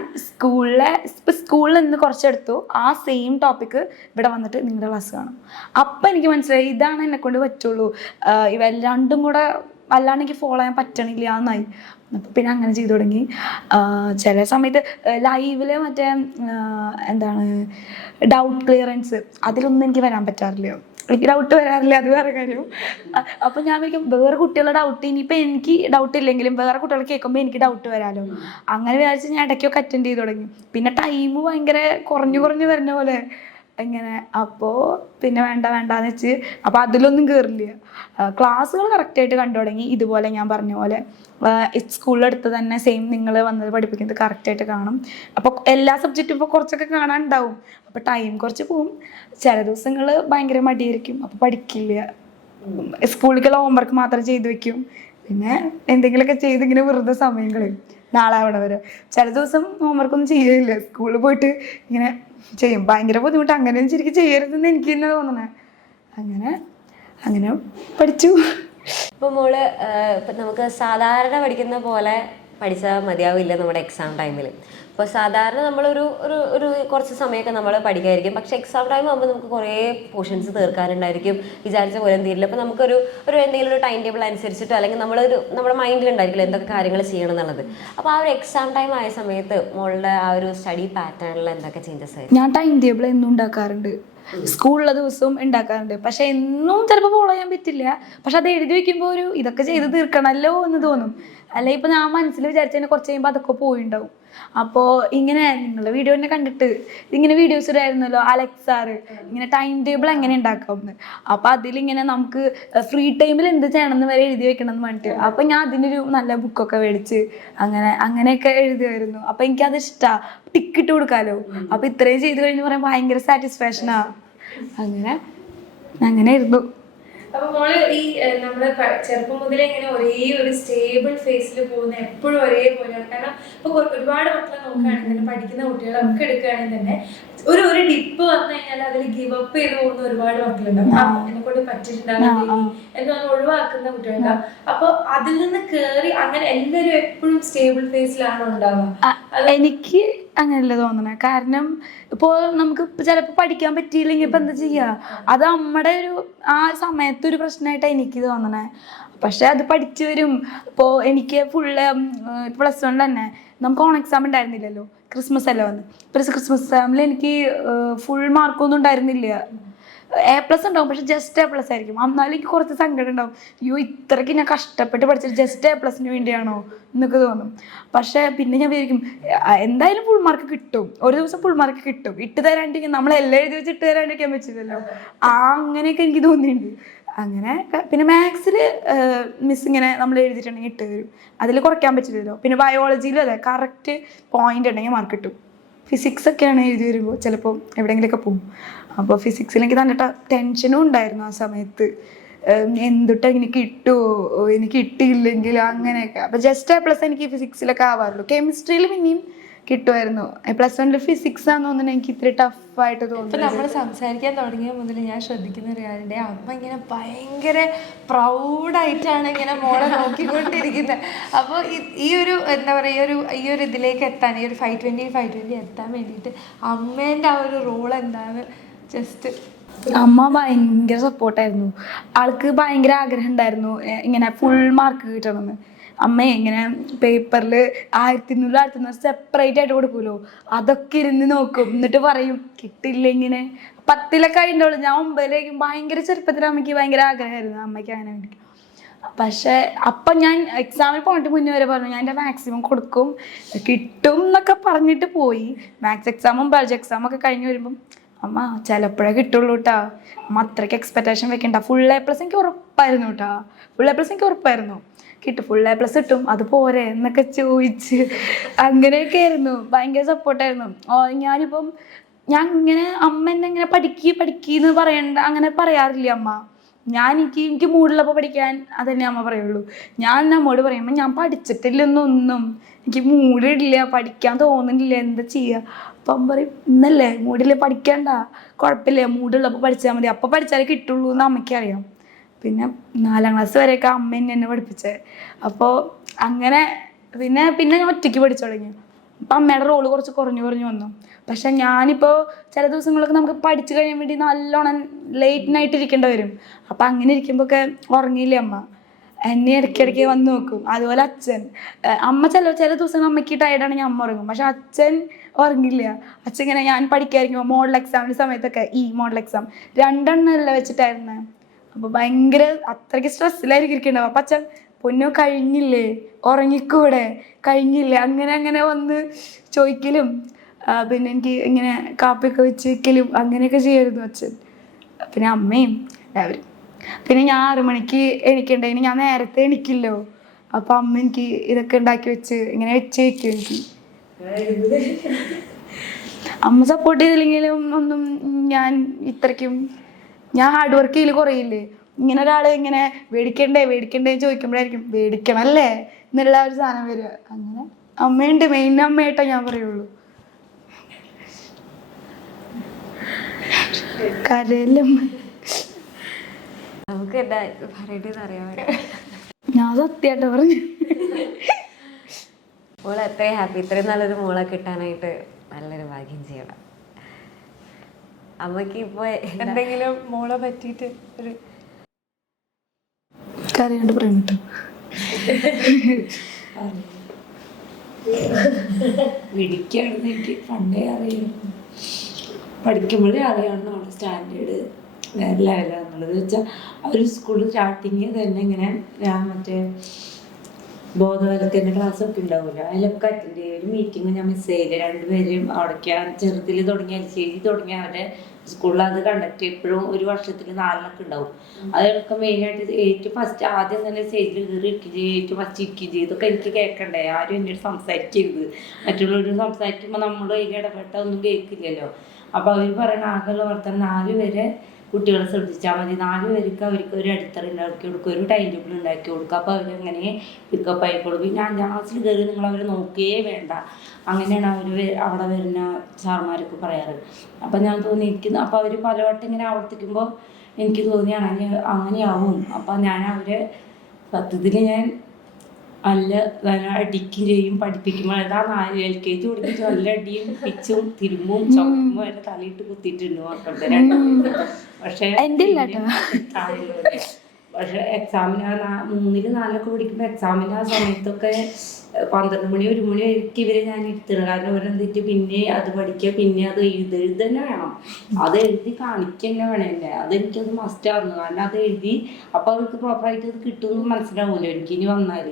സ്കൂളിൽ നിന്ന് കുറച്ചെടുത്തു. ആ സെയിം ടോപ്പിക്ക് ഇവിടെ വന്നിട്ട് നിങ്ങളുടെ ക്ലാസ് കാണും. അപ്പം എനിക്ക് മനസ്സിലായി ഇതാണ് എന്നെക്കൊണ്ട് പറ്റുള്ളൂ, ഇവ രണ്ടും കൂടെ അല്ലാണ്ട് എനിക്ക് ഫോളോ ചെയ്യാൻ പറ്റണില്ല എന്നായി. അപ്പം പിന്നെ അങ്ങനെ ചെയ്തു തുടങ്ങി. ചില സമയത്ത് ലൈവിൽ ഡൗട്ട് ക്ലിയറൻസ് അതിലൊന്നും എനിക്ക് വരാൻ പറ്റാറില്ല. എനിക്ക് ഡൗട്ട് വരാറില്ല, അത് വേറെ കാര്യം. അപ്പം ഞാൻ വിളിക്കും വേറെ കുട്ടികളുടെ ഡൗട്ട്, ഇനിയിപ്പോൾ എനിക്ക് ഡൗട്ട് ഇല്ലെങ്കിലും വേറെ കുട്ടികൾ കേൾക്കുമ്പോൾ എനിക്ക് ഡൗട്ട് വരാമല്ലോ. അങ്ങനെ വിചാരിച്ച് ഞാൻ ഇടയ്ക്കൊക്കെ അറ്റൻഡ് ചെയ്ത് തുടങ്ങി. പിന്നെ ടൈം ഭയങ്കര കുറഞ്ഞു വരുന്ന പോലെ ഇങ്ങനെ. അപ്പോൾ പിന്നെ വേണ്ടാന്ന് വെച്ച് അപ്പോൾ അതിലൊന്നും കയറില്ല. ക്ലാസ്സുകൾ കറക്റ്റായിട്ട് കണ്ടു തുടങ്ങി. ഇതുപോലെ ഞാൻ പറഞ്ഞ പോലെ സ്കൂളിലെടുത്ത് തന്നെ സെയിം നിങ്ങൾ വന്നത് പഠിപ്പിക്കുന്നത് കറക്റ്റായിട്ട് കാണും. അപ്പോൾ എല്ലാ സബ്ജക്റ്റും ഇപ്പോൾ കുറച്ചൊക്കെ കാണാനുണ്ടാവും. അപ്പോൾ ടൈം കുറച്ച് പോവും. ചില ദിവസങ്ങൾ ഭയങ്കര മടിയായിരിക്കും, അപ്പോൾ പഠിക്കില്ല. സ്കൂളിലേക്കുള്ള ഹോംവർക്ക് മാത്രം ചെയ്ത് വെക്കും. പിന്നെ എന്തെങ്കിലുമൊക്കെ ചെയ്ത് ഇങ്ങനെ വെറുതെ സമയം കളയും നാളെ അവിടെ വരെ. ചില ദിവസം ഹോംവർക്കൊന്നും ചെയ്യില്ല, സ്കൂളിൽ പോയിട്ട് ഇങ്ങനെ ചെയ്യും. ഭയങ്കര ബുദ്ധിമുട്ട്. അങ്ങനെയൊന്നും ശരിക്കും ചെയ്യരുതെന്ന് എനിക്ക് തന്നെ തോന്നണേ. അങ്ങനെ പഠിച്ചു. ഇപ്പോൾ മോള് നമുക്ക് സാധാരണ പഠിക്കുന്ന പോലെ പഠിച്ചാൽ മതിയാവില്ല നമ്മുടെ എക്സാം ടൈമിൽ. അപ്പോൾ സാധാരണ നമ്മളൊരു കുറച്ച് സമയമൊക്കെ നമ്മൾ പഠിക്കായിരിക്കും. പക്ഷേ എക്സാം ടൈം ആകുമ്പോൾ നമുക്ക് കുറേ പോർഷൻസ് തീർക്കാനുണ്ടായിരിക്കും, വിചാരിച്ച പോലെ തീരില്ല. അപ്പോൾ നമുക്കൊരു എന്തെങ്കിലും ഒരു ടൈം ടേബിൾ അനുസരിച്ചിട്ടോ അല്ലെങ്കിൽ നമ്മുടെ മൈൻഡിലുണ്ടായിരിക്കില്ല എന്തൊക്കെ കാര്യങ്ങൾ ചെയ്യണം എന്നുള്ളത്. അപ്പോൾ ആ ഒരു എക്സാം ടൈം ആയ സമയത്ത് മോളുടെ ആ ഒരു സ്റ്റഡി പാറ്റേണിൽ എന്തൊക്കെ ചേഞ്ചസ് ആയി? ഞാൻ ടൈം ടേബിൾ എന്നും ഉണ്ടാക്കാറുണ്ട്, സ്കൂളിലെ ദിവസവും ഉണ്ടാക്കാറുണ്ട്. പക്ഷെ എന്നും ചിലപ്പോൾ ഫോളോ ചെയ്യാൻ പറ്റില്ല. പക്ഷെ അത് എഴുതി വെക്കുമ്പോൾ ഇതൊക്കെ ചെയ്ത് തീർക്കണമല്ലോ എന്ന് തോന്നും. അല്ലെ ഇപ്പം ഞാൻ മനസ്സിൽ വിചാരിച്ചതിനെ കുറച്ച് കഴിയുമ്പോൾ അതൊക്കെ പോയിണ്ടാവും. അപ്പോൾ ഇങ്ങനെ നിങ്ങളുടെ വീഡിയോ തന്നെ കണ്ടിട്ട് ഇങ്ങനെ വീഡിയോസ് ഇടായിരുന്നല്ലോ അലക്സാറ്, ഇങ്ങനെ ടൈം ടേബിൾ എങ്ങനെ ഉണ്ടാക്കാമെന്ന്. അപ്പോൾ അതിലിങ്ങനെ നമുക്ക് ഫ്രീ ടൈമിൽ എന്ത് ചെയ്യണമെന്ന് വരെ എഴുതി വെക്കണം എന്ന് പറഞ്ഞിട്ട്, അപ്പോൾ ഞാൻ അതിനൊരു നല്ല ബുക്കൊക്കെ മേടിച്ച് അങ്ങനെയൊക്കെ എഴുതുമായിരുന്നു. അപ്പോൾ എനിക്കത് ഇഷ്ടമാണ്, ടിക്കിട്ട് കൊടുക്കാമല്ലോ. അപ്പോൾ ഇത്രയും ചെയ്ത് കഴിഞ്ഞ് പറയാൻ ഭയങ്കര സാറ്റിസ്ഫാക്ഷനാണ്. അങ്ങനെ ആയിരുന്നു. അപ്പൊ മോള് ഈ നമ്മുടെ ചെറുപ്പം മുതലേ ഇങ്ങനെ ഒരേ ഒരു സ്റ്റേബിൾ ഫേസിൽ പോകുന്ന എപ്പോഴും ഒരേപോലെയാണ്. കാരണം ഇപ്പൊ ഒരുപാട് മക്കളെ നോക്കുകയാണെങ്കിൽ തന്നെ, പഠിക്കുന്ന കുട്ടികളെ നമുക്ക് എടുക്കുകയാണെങ്കിൽ തന്നെ ഒരു ഡിപ്പ് വന്നു കഴിഞ്ഞാൽ അതിൽ ഗിവ് അപ്പ് ചെയ്ത് പോകുന്ന ഒരുപാട് മക്കളുണ്ടാവും. എന്നെ കൊണ്ട് പറ്റിയിട്ടുണ്ടാകും എന്ന് പറഞ്ഞ് ഒഴിവാക്കുന്ന കുട്ടികളുണ്ടാവും. അപ്പൊ അതിൽ നിന്ന് കേറി അങ്ങനെ എല്ലാവരും എപ്പോഴും സ്റ്റേബിൾ ഫേസിലാണോ ഉണ്ടാവുക? എനിക്ക് അങ്ങനെയല്ല തോന്നണേ. കാരണം ഇപ്പോൾ നമുക്ക് ചിലപ്പോൾ പഠിക്കാൻ പറ്റിയില്ലെങ്കിൽ ഇപ്പം എന്താ ചെയ്യുക, അത് നമ്മുടെ ആ സമയത്തൊരു പ്രശ്നമായിട്ടാണ് എനിക്ക് തോന്നണേ. പക്ഷെ അത് പഠിച്ചു വരും. ഇപ്പോൾ എനിക്ക് ഫുള്ള് പ്ലസ് വൺ തന്നെ നമുക്ക് ഓൺ എക്സാം ഉണ്ടായിരുന്നില്ലല്ലോ, ക്രിസ്മസ് അല്ലേ വന്ന്. ക്രിസ്മസ് എക്സാമിൽ എനിക്ക് ഫുൾ മാർക്കൊന്നും ഉണ്ടായിരുന്നില്ല. A+ ഉണ്ടാവും, പക്ഷെ ജസ്റ്റ് A+ ആയിരിക്കും. എന്നാലും എനിക്ക് കുറച്ച് സങ്കടം ഉണ്ടാവും. അയ്യോ ഇത്രയ്ക്ക് ഞാൻ കഷ്ടപ്പെട്ട് പഠിച്ചിട്ട് ജസ്റ്റ് A+ന് വേണ്ടിയാണോ എന്നൊക്കെ തോന്നും. പക്ഷെ പിന്നെ ഞാൻ വിചാരിക്കും എന്തായാലും ഫുൾ മാർക്ക് കിട്ടും, ഒരു ദിവസം ഫുൾ മാർക്ക് കിട്ടും. ഇട്ട് തരാണ്ടിരിക്കും, നമ്മളെല്ലാം എഴുതി വെച്ച് ഇട്ട് തരാണ്ടിരിക്കാൻ പറ്റില്ലല്ലോ. അങ്ങനെയൊക്കെ എനിക്ക് തോന്നിയിട്ടുണ്ട്. അങ്ങനെ പിന്നെ മാത്സിൽ മിസ് ഇങ്ങനെ നമ്മൾ എഴുതിയിട്ടുണ്ടെങ്കിൽ ഇട്ട് തരും, അതിൽ കുറയ്ക്കാൻ പറ്റില്ലല്ലോ. പിന്നെ ബയോളജിയിലും അതെ, കറക്റ്റ് പോയിന്റ് ഉണ്ടെങ്കിൽ മാർക്ക് കിട്ടും. ഫിസിക്സ് ഒക്കെയാണ് എഴുതി വരുമ്പോൾ ചിലപ്പോൾ എവിടെയെങ്കിലുമൊക്കെ പോകും. അപ്പോൾ ഫിസിക്സിൽ എനിക്ക് നല്ല ടെൻഷനും ഉണ്ടായിരുന്നു ആ സമയത്ത്, എന്തുട്ടാ എനിക്ക് കിട്ടുമോ, എനിക്ക് കിട്ടിയില്ലെങ്കിൽ അങ്ങനെയൊക്കെ. അപ്പോൾ ജസ്റ്റ് A+ എനിക്ക് ഫിസിക്സിലൊക്കെ ആവാറുള്ളൂ. കെമിസ്ട്രിയിൽ പിന്നെയും കിട്ടുമായിരുന്നു. +1 ഫിസിക്സ് ആണെന്ന് തോന്നുന്നു എനിക്ക് ഇത്തിരി ടഫായിട്ട് തോന്നുന്നു. ഇപ്പം നമ്മൾ സംസാരിക്കാൻ തുടങ്ങിയ മുതൽ ഞാൻ ശ്രദ്ധിക്കുന്ന ഒരു കാര്യമുണ്ട്, അമ്മ ഇങ്ങനെ ഭയങ്കര പ്രൗഡായിട്ടാണ് ഇങ്ങനെ മോളെ നോക്കിക്കൊണ്ടിരിക്കുന്നത്. അപ്പോൾ ഈ ഒരു എന്താ പറയുക, ഈ ഒരു ഇതിലേക്ക് എത്താൻ, ഈ ഒരു 520 എത്താൻ വേണ്ടിയിട്ട് അമ്മേൻ്റെ ആ ഒരു റോൾ എന്താണ്? ജസ്റ്റ് അമ്മ ഭയങ്കര സപ്പോർട്ടായിരുന്നു. ആൾക്ക് ഭയങ്കര ആഗ്രഹം ഉണ്ടായിരുന്നു ഇങ്ങനെ ഫുൾ മാർക്ക് കിട്ടണമെന്ന്. അമ്മ ഇങ്ങനെ പേപ്പറിൽ 1200 സെപ്പറേറ്റ് ആയിട്ട് കൊടുക്കുമല്ലോ, അതൊക്കെ ഇരുന്ന് നോക്കും. എന്നിട്ട് പറയും കിട്ടില്ല ഇങ്ങനെ. 10ലൊക്കെ ആയിട്ടുള്ളൂ, ഞാൻ 9ലേക്കും. ഭയങ്കര ചെറുപ്പത്തിൽ അമ്മയ്ക്ക് ഭയങ്കര ആഗ്രഹമായിരുന്നു അമ്മയ്ക്ക് അങ്ങനെ വേണ്ടി. പക്ഷേ അപ്പം ഞാൻ എക്സാമിൽ പോയിട്ട് മുന്നേ വരെ പറഞ്ഞു ഞാൻ എൻ്റെ മാക്സിമം കൊടുക്കും, കിട്ടും എന്നൊക്കെ പറഞ്ഞിട്ട് പോയി. മാത്സ് എക്സാമും ബയോളജി എക്സാമും ഒക്കെ കഴിഞ്ഞ് വരുമ്പം അമ്മ ചിലപ്പോഴേ കിട്ടുള്ളൂ കേട്ടോ, അമ്മ അത്രയ്ക്ക് എക്സ്പെക്റ്റേഷൻ വെക്കണ്ട, ഫുൾ A+ എനിക്ക് ഉറപ്പായിരുന്നു കേട്ടോ, ഫുൾ A+ എനിക്ക് ഉറപ്പായിരുന്നു, ഫുൾ A+ കിട്ടും, അത് പോരെ എന്നൊക്കെ ചോദിച്ച് അങ്ങനെയൊക്കെ ആയിരുന്നു. ഭയങ്കര സപ്പോർട്ടായിരുന്നു. ഞാനിപ്പം ഞാൻ ഇങ്ങനെ അമ്മ എന്നെ ഇങ്ങനെ പഠിക്കുന്നു പറയണ്ട അങ്ങനെ പറയാറില്ല അമ്മ. എനിക്ക് മൂടുള്ളപ്പോൾ പഠിക്കാൻ അതന്നെ അമ്മ പറയുള്ളൂ. ഞാൻ അമ്മോട് പറയുമ്പോൾ ഞാൻ പഠിച്ചിട്ടില്ലെന്നൊന്നും, എനിക്ക് മൂടില്ല, പഠിക്കാൻ തോന്നുന്നില്ല, എന്താ ചെയ്യുക. അപ്പം പറയും ഇന്നല്ലേ മൂടില്ല, പഠിക്കണ്ട, കുഴപ്പമില്ല, മൂടുള്ളപ്പോൾ പഠിച്ചാൽ മതി, അപ്പോൾ പഠിച്ചാലേ കിട്ടുള്ളൂ എന്ന് അമ്മയ്ക്കറിയാം. പിന്നെ 4ാം ക്ലാസ് വരെയൊക്കെ അമ്മ എന്നെ പഠിപ്പിച്ചത്. അപ്പോൾ അങ്ങനെ പിന്നെ ഞാൻ ഒറ്റയ്ക്ക് പഠിച്ചു തുടങ്ങി. അപ്പം അമ്മയുടെ റോള് കുറച്ച് കുറഞ്ഞു വന്നു. പക്ഷെ ഞാനിപ്പോൾ ചില ദിവസങ്ങളൊക്കെ നമുക്ക് പഠിച്ചു കഴിയാൻ വേണ്ടി നല്ലോണം ലേറ്റ് നൈറ്റ് ഇരിക്കേണ്ടി വരും. അപ്പം അങ്ങനെ ഇരിക്കുമ്പോൾ ഒക്കെ ഉറങ്ങിയില്ലേ അമ്മ, എന്നെ ഇടയ്ക്കിടയ്ക്ക് വന്ന് നോക്കും. അതുപോലെ അച്ഛൻ, അമ്മ ചില ദിവസങ്ങൾ അമ്മയ്ക്ക് ടയർഡാണെങ്കിൽ അമ്മ ഉറങ്ങും, പക്ഷെ അച്ഛൻ ഉറങ്ങില്ല. അച്ഛൻ ഇങ്ങനെ ഞാൻ പഠിക്കാതിരിക്കുമ്പോൾ മോഡൽ എക്സാമിൻ്റെ സമയത്തൊക്കെ മോഡൽ എക്സാം 2 എണ്ണമല്ല വെച്ചിട്ടായിരുന്നു. അപ്പോൾ ഭയങ്കര അത്രയ്ക്ക് സ്ട്രെസ്സിലായിരിക്കും ഇരിക്കണ്ടാവും. അപ്പം അച്ഛൻ പൊന്നോ കഴിഞ്ഞില്ലേ, ഉറങ്ങിക്കൂടെ, കഴിഞ്ഞില്ലേ, അങ്ങനെ വന്ന് ചോദിക്കലും പിന്നെ എനിക്ക് ഇങ്ങനെ കാപ്പിയൊക്കെ വെച്ച് വയ്ക്കലും അങ്ങനെയൊക്കെ ചെയ്യായിരുന്നു അച്ഛൻ. പിന്നെ അമ്മയും എല്ലാവരും. പിന്നെ ഞാൻ 6 മണിക്ക് എണീക്കണ്ടെങ്കിൽ ഞാൻ നേരത്തെ എണീക്കില്ലോ, അപ്പം അമ്മ എനിക്ക് ഇതൊക്കെ ഉണ്ടാക്കി വെച്ച് ഇങ്ങനെ വെച്ച് വയ്ക്കും. എനിക്ക് അമ്മ സപ്പോർട്ട് ചെയ്തില്ലെങ്കിലും ഒന്നും ഞാൻ ഹാർഡ് വർക്ക് ചെയ്യൽ കുറയില്ലേ. ഇങ്ങനെ ഒരാൾ ഇങ്ങനെ മേടിക്കണ്ടേ ചോദിക്കുമ്പോഴായിരിക്കും മേടിക്കണമല്ലേ എന്നുള്ള ഒരു സാധനം വരിക. അങ്ങനെ അമ്മയുണ്ട്, മെയിൻ അമ്മയായിട്ടാ ഞാൻ പറയുള്ളൂ. കരയിലും നമുക്ക് എന്താ പറയേണ്ടതെന്ന് അറിയാൻ ഞാൻ സത്യമായിട്ട് പറഞ്ഞു. മോളെ അത്രയും ഹാപ്പി, ഇത്രയും നല്ലൊരു മോളെ കിട്ടാനായിട്ട് നല്ലൊരു ഭാഗ്യം ചെയ്യണം. അമ്മക്ക് ഇപ്പൊ എന്തെങ്കിലും മോളെ പറ്റിയിട്ട് ഒരു കരയാണ്ട് പറയുന്നുണ്ട്. പിടിക്കുകയാണെന്ന് എനിക്ക് പണ്ടേ അറിയാം, പഠിക്കുമ്പോഴേ അറിയാം നമ്മുടെ സ്റ്റാൻഡേർഡ് വേറെ ലെവലാണെന്നുള്ളത്. വെച്ചാൽ അവർ സ്കൂളിൽ സ്റ്റാർട്ടിങ് തന്നെ ഇങ്ങനെ മറ്റേ ബോധവൽക്കരണ ക്ലാസ്സൊക്കെ ഉണ്ടാവില്ല, അതിലൊക്കെ അറ്റൻഡ് ചെയ്യും. ഒരു മീറ്റിംഗ് ഞാൻ മിസ് ചെയ്യില്ല, 2 പേരും അവിടേക്ക് ചെറുതിൽ തുടങ്ങിയ LKG തുടങ്ങിയ അവരുടെ സ്കൂളിൽ അത് കണ്ടക്ട് എപ്പോഴും ഒരു വർഷത്തിൽ 4 ഉണ്ടാവും. അതൊക്കെ മെയിനായിട്ട് ഫസ്റ്റ് ആദ്യം തന്നെ സ്റ്റേജിൽ കയറി ഇരിക്കുകയും ഫസ്റ്റ് ഇരിക്കുകയും ഇതൊക്കെ എനിക്ക് കേൾക്കണ്ടേ, ആരും എന്നോട് സംസാരിക്കരുത്. മറ്റുള്ളവർ സംസാരിക്കുമ്പോൾ നമ്മൾ അതിൽ ഇടപെട്ട ഒന്നും കേൾക്കില്ലല്ലോ. അപ്പോൾ അവർ പറയണ ആകെയുള്ള വർത്തമാനം 4 പേരെ കുട്ടികളെ ശ്രദ്ധിച്ചാൽ മതി, 4 പേർക്ക് അവർക്ക് ഒരു അടിത്തറ ഉണ്ടാക്കി കൊടുക്കുക, ഒരു ടൈം ടേബിൾ ഉണ്ടാക്കി കൊടുക്കുക, അപ്പോൾ അവരങ്ങനെ പിക്കപ്പ് ആയിക്കോളും. പിന്നെ 5ാം ക്ലാസ്സിൽ കയറി നിങ്ങൾ അവരെ നോക്കുകയേ വേണ്ട, അങ്ങനെയാണ് അവിടെ വരുന്ന സാർമാരൊക്കെ പറയാറ്. അപ്പം ഞാൻ തോന്നിയിരിക്കുന്നു, അപ്പോൾ അവർ പലവട്ടം ഇങ്ങനെ ആവർത്തിക്കുമ്പോൾ എനിക്ക് തോന്നിയാണ് അങ്ങനെയാവും. അപ്പം ഞാൻ അവരെ സത്യത്തിൽ ഞാൻ അടിക്കും ചെയ്യും, പഠിപ്പിക്കുമ്പോൾ അതാ 4 LKG കൊടുത്തിട്ട് നല്ല അടിയും പിച്ചും തിരുമ്പും ചുമക്കുമ്പോൾ വരെ തലയിട്ട് കുത്തിയിട്ടുണ്ട് മക്കളുടെ 2 പക്ഷേ പക്ഷെ എക്സാമിന് 3, 4 പഠിക്കുമ്പോൾ എക്സാമിന് ആ സമയത്തൊക്കെ 12 മണി 1 മണി വരെയൊക്കെ ഇവരെ ഞാൻ ഇരുത്തുക. കാരണം ഇവരെന്തിട്ട് പിന്നെ അത് പഠിക്കുക, പിന്നെ അത് എഴുതി തന്നെ വേണം, അത് എഴുതി കാണിക്കുക തന്നെ വേണമല്ലേ, അതെനിക്കത് മസ്റ്റായിരുന്നു. കാരണം അത് എഴുതി അപ്പോൾ അവർക്ക് പ്രോപ്പറായിട്ട് അത് കിട്ടുമെന്ന് മനസ്സിലാവുമല്ലോ എനിക്ക് ഇനി വന്നാൽ.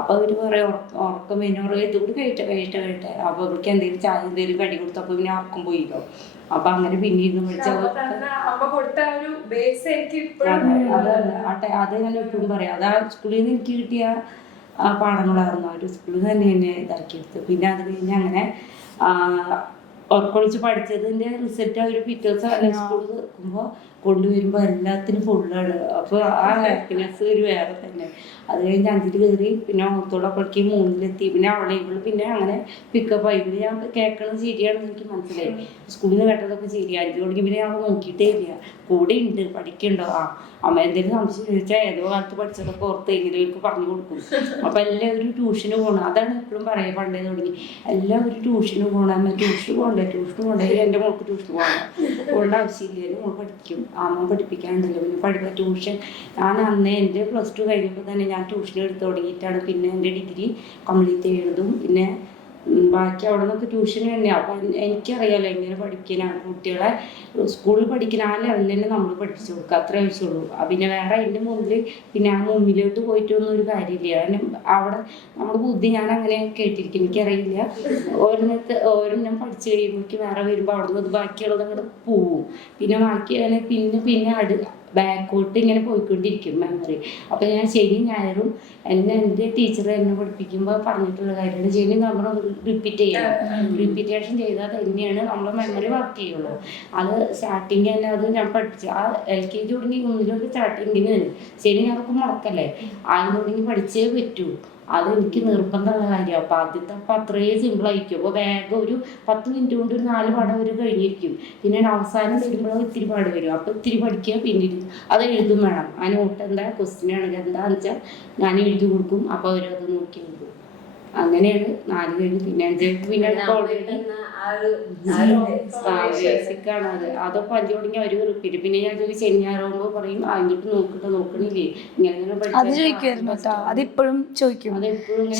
അപ്പോൾ അവർ പറയും ഉറക്കം പിന്നെ പറയും ഇതുകൂടി കഴിയട്ടെ. അപ്പോൾ അവർക്ക് എന്തെങ്കിലും ചായ എന്തെങ്കിലും കടി കൊടുത്തപ്പോൾ പിന്നെ ഉറക്കം പോയില്ലോ. അപ്പൊ അങ്ങനെ പിന്നീട് പഠിച്ച അമ്മ കൊടുത്ത ഒരു ബേസ് എനിക്ക് അത് ഞാൻ എപ്പോഴും പറയാം. അത് ആ സ്കൂളിൽ നിന്ന് എനിക്ക് കിട്ടിയ പാഠങ്ങളായിരുന്നു. ആ ഒരു സ്കൂളിൽ തന്നെ എന്നെ ഇതാക്കിയെടുത്ത്. പിന്നെ അത് കഴിഞ്ഞ് അങ്ങനെ ഉറക്കൊളിച്ച് പഠിച്ചതിന്റെ റിസൾട്ട് അവർ പിറ്റേ ദിവസം സ്കൂളിൽ നിൽക്കുമ്പോൾ കൊണ്ടുവരുമ്പോൾ എല്ലാത്തിനും ഫുള്ളാണ്. അപ്പോൾ ആ ഹാപ്പിനെസ് ഒരു വേറെ തന്നെ. അത് കഴിഞ്ഞ് 5ൽ കയറി, പിന്നെ ഓർത്തോടൊപ്പേക്ക് 3ലെത്തി. പിന്നെ അവളെ ഇവള് പിന്നെ അങ്ങനെ പിക്കപ്പ് ആയി. പിന്നെ ഞാൻ കേൾക്കണത് ശരിയാണെന്ന് എനിക്ക് മനസ്സിലായി. സ്കൂളിൽ നിന്ന് കേട്ടതൊക്കെ ശരി. 5 മണിക്ക് പിന്നെ ഞാൻ നോക്കിയിട്ടേ ഇല്ല. കൂടെ ഉണ്ട്, പഠിക്കണ്ടോ, അമ്മ എന്തെങ്കിലും സംശയം ചോദിച്ചാൽ ഏതോ കാലത്ത് പഠിച്ചതൊക്കെ ഓർത്ത് എങ്ങനെയൊക്കെ പറഞ്ഞു കൊടുക്കും. അപ്പം എല്ലാവരും ട്യൂഷന് പോകണം. അതാണ് എപ്പോഴും പറയാം, പണ്ടേ തുടങ്ങി എല്ലാവരും ട്യൂഷന് പോകണം. അമ്മ ട്യൂഷന് പോകണ്ടേ എൻ്റെ മോൾക്ക് ട്യൂഷന് പോകണം. പോകേണ്ട ആവശ്യമില്ല, മോൾ പഠിക്കും. അമ്മ പഠിപ്പിക്കാനുണ്ടല്ലോ. പിന്നെ പഠിക്കാൻ ട്യൂഷൻ ഞാൻ അന്നേ എൻ്റെ +2 കഴിഞ്ഞപ്പോൾ തന്നെ ഞാൻ ട്യൂഷൻ എടുത്ത് തുടങ്ങിയിട്ടാണ് പിന്നെ എൻ്റെ ഡിഗ്രി കംപ്ലീറ്റ് ചെയ്തതും. പിന്നെ ബാക്കി അവിടെ നിന്നൊക്കെ ട്യൂഷൻ തന്നെയാണ്. അപ്പം എനിക്കറിയാമല്ലോ എങ്ങനെ പഠിക്കാനാണ് കുട്ടികളെ. സ്കൂളിൽ പഠിക്കുന്ന ആ ലെവലിൽ തന്നെ നമ്മൾ പഠിപ്പിച്ചു കൊടുക്കുക, അത്രേ ആവശ്യമുള്ളൂ. പിന്നെ വേറെ അതിൻ്റെ മുമ്പിൽ പിന്നെ ആ മുമ്പിലോട്ട് പോയിട്ടൊന്നും ഒരു കാര്യമില്ല. കാരണം അവിടെ നമ്മുടെ ബുദ്ധി ഞാൻ അങ്ങനെ കേട്ടിരിക്കും, എനിക്കറിയില്ല. ഓരോന്നും പഠിച്ചു കഴിയുമ്പോഴേക്ക് വേറെ വരുമ്പോൾ അവിടെ നിന്ന് ബാക്കിയുള്ളത് അങ്ങോട്ട് പോവും. പിന്നെ ബാക്കി പിന്നെ ബാക്കോട്ട് ഇങ്ങനെ പോയിക്കൊണ്ടിരിക്കും മെമ്മറി. അപ്പം ഞാൻ ശനി ഞായറും എൻ്റെ ടീച്ചർ എന്നെ പഠിപ്പിക്കുമ്പോൾ പറഞ്ഞിട്ടുള്ള കാര്യമാണ്, ശനി നമ്മൾ റിപ്പീറ്റ് ചെയ്യണം. റിപ്പീറ്റേഷൻ ചെയ്താൽ തന്നെയാണ് നമ്മളെ മെമ്മറി വർക്ക് ചെയ്യുള്ളൂ. അത് സ്റ്റാർട്ടിങ് തന്നെ അത് ഞാൻ പഠിച്ചു. ആ LKG തുടങ്ങി 1 സ്റ്റാർട്ടിങ്ങിന് ശനി ഞായറൊക്കെ മുടക്കല്ലേ, ആദ്യം തുടങ്ങി പഠിച്ചേ പറ്റൂ. അത് എനിക്ക് നിർബന്ധമുള്ള കാര്യമാണ്. അപ്പം അപ്പം അത്രയും സിമ്പിളായിരിക്കും. അപ്പോൾ വേഗം ഒരു 10 മിനിറ്റ് കൊണ്ട് ഒരു 4 പാഠം വരെ കഴിഞ്ഞിരിക്കും. പിന്നെ അവസാനം വരുമ്പോൾ ഇത്തിരി പാട് വരും. അപ്പോൾ ഇത്തിരി പഠിക്കുക, പിന്നീട് അത് എഴുതും വേണം. ആ നോട്ട് എന്താ ക്വസ്റ്റ്യൻ ആണെങ്കിൽ എന്താണെന്ന് വെച്ചാൽ ഞാൻ എഴുതി കൊടുക്കും. അപ്പോൾ അവരത് നോക്കി എഴുതും. അങ്ങനെയാണ് 4 കഴിഞ്ഞ് പിന്നെ 5 പിന്നെ ഓൾറെഡി ബേസിക്കാണ് അത്. അതൊക്കെ 5 തുടങ്ങി അവർ റിപ്പീറ്റ്. പിന്നെ ഞാൻ ശനി ഞായറാകുമ്പോൾ പറയും അതിട്ട് നോക്കണില്ലേ ഇങ്ങനെ അത് ചോദിക്കുമായിരുന്നു കേട്ടോ. അതിപ്പോഴും ചോദിക്കും.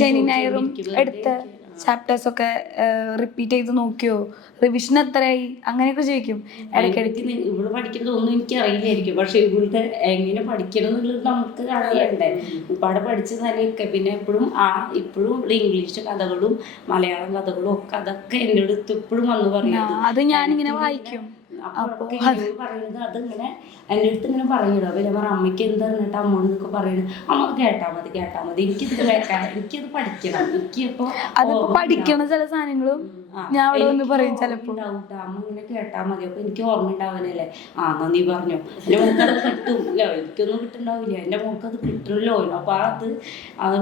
ശനി ഞായറും എടുത്ത ചാപ്റ്റേഴ്സ് ഒക്കെ റിപ്പീറ്റ് ചെയ്ത് നോക്കിയോ, റിവിഷൻ എത്രയായി, അങ്ങനെയൊക്കെ ചോദിക്കും ഇടയ്ക്കിടയ്ക്ക്. ഇവിടെ പഠിക്കുന്നതൊന്നും എനിക്ക് അറിയില്ലായിരിക്കും, പക്ഷെ ഇവിടുത്തെ എങ്ങനെ പഠിക്കണം എന്നുള്ളത് നമുക്ക് അറിയണ്ടേ. ഇവിടെ പഠിച്ച നിലയൊക്കെ പിന്നെ എപ്പോഴും ഇപ്പോഴും ഇവിടെ ഇംഗ്ലീഷ് കഥകളും മലയാളം കഥകളും ഒക്കെ അതൊക്കെ എൻ്റെ അടുത്ത് ഇപ്പോഴും വന്ന് പറയുന്നത്. അത് ഞാനിങ്ങനെ വായിക്കും. അപ്പോൾ പറയുന്നത് അതിങ്ങനെ എൻ്റെ അടുത്ത് ഇങ്ങനെ പറയുന്നത്. അപ്പോൾ ഞാൻ പറഞ്ഞു അമ്മയ്ക്ക് എന്താ പറഞ്ഞിട്ട് അമ്മോട് എന്നൊക്കെ പറയുന്നത്. അമ്മ കേട്ടാൽ മതി എനിക്കിത് കേൾക്കാം, എനിക്കിത് പഠിക്കണം. എനിക്കിപ്പോൾ അതിപ്പോ പഠിക്കണ ചില സാധനങ്ങളും ഞാൻ അവിടെ ഒന്ന് പറയും ചിലപ്പോൾ. അമ്മ ഇങ്ങനെ കേട്ടാൽ മതി, അപ്പോൾ എനിക്ക് ഓർമ്മ ഉണ്ടാവാനല്ലേ. എന്നാ നീ പറഞ്ഞോ, എൻ്റെ മോൾക്ക് അത് കിട്ടുമല്ലോ, എനിക്കൊന്നും കിട്ടുന്നുണ്ടാവില്ല, എൻ്റെ മോൾക്ക് അത് കിട്ടുമല്ലോ. അപ്പോൾ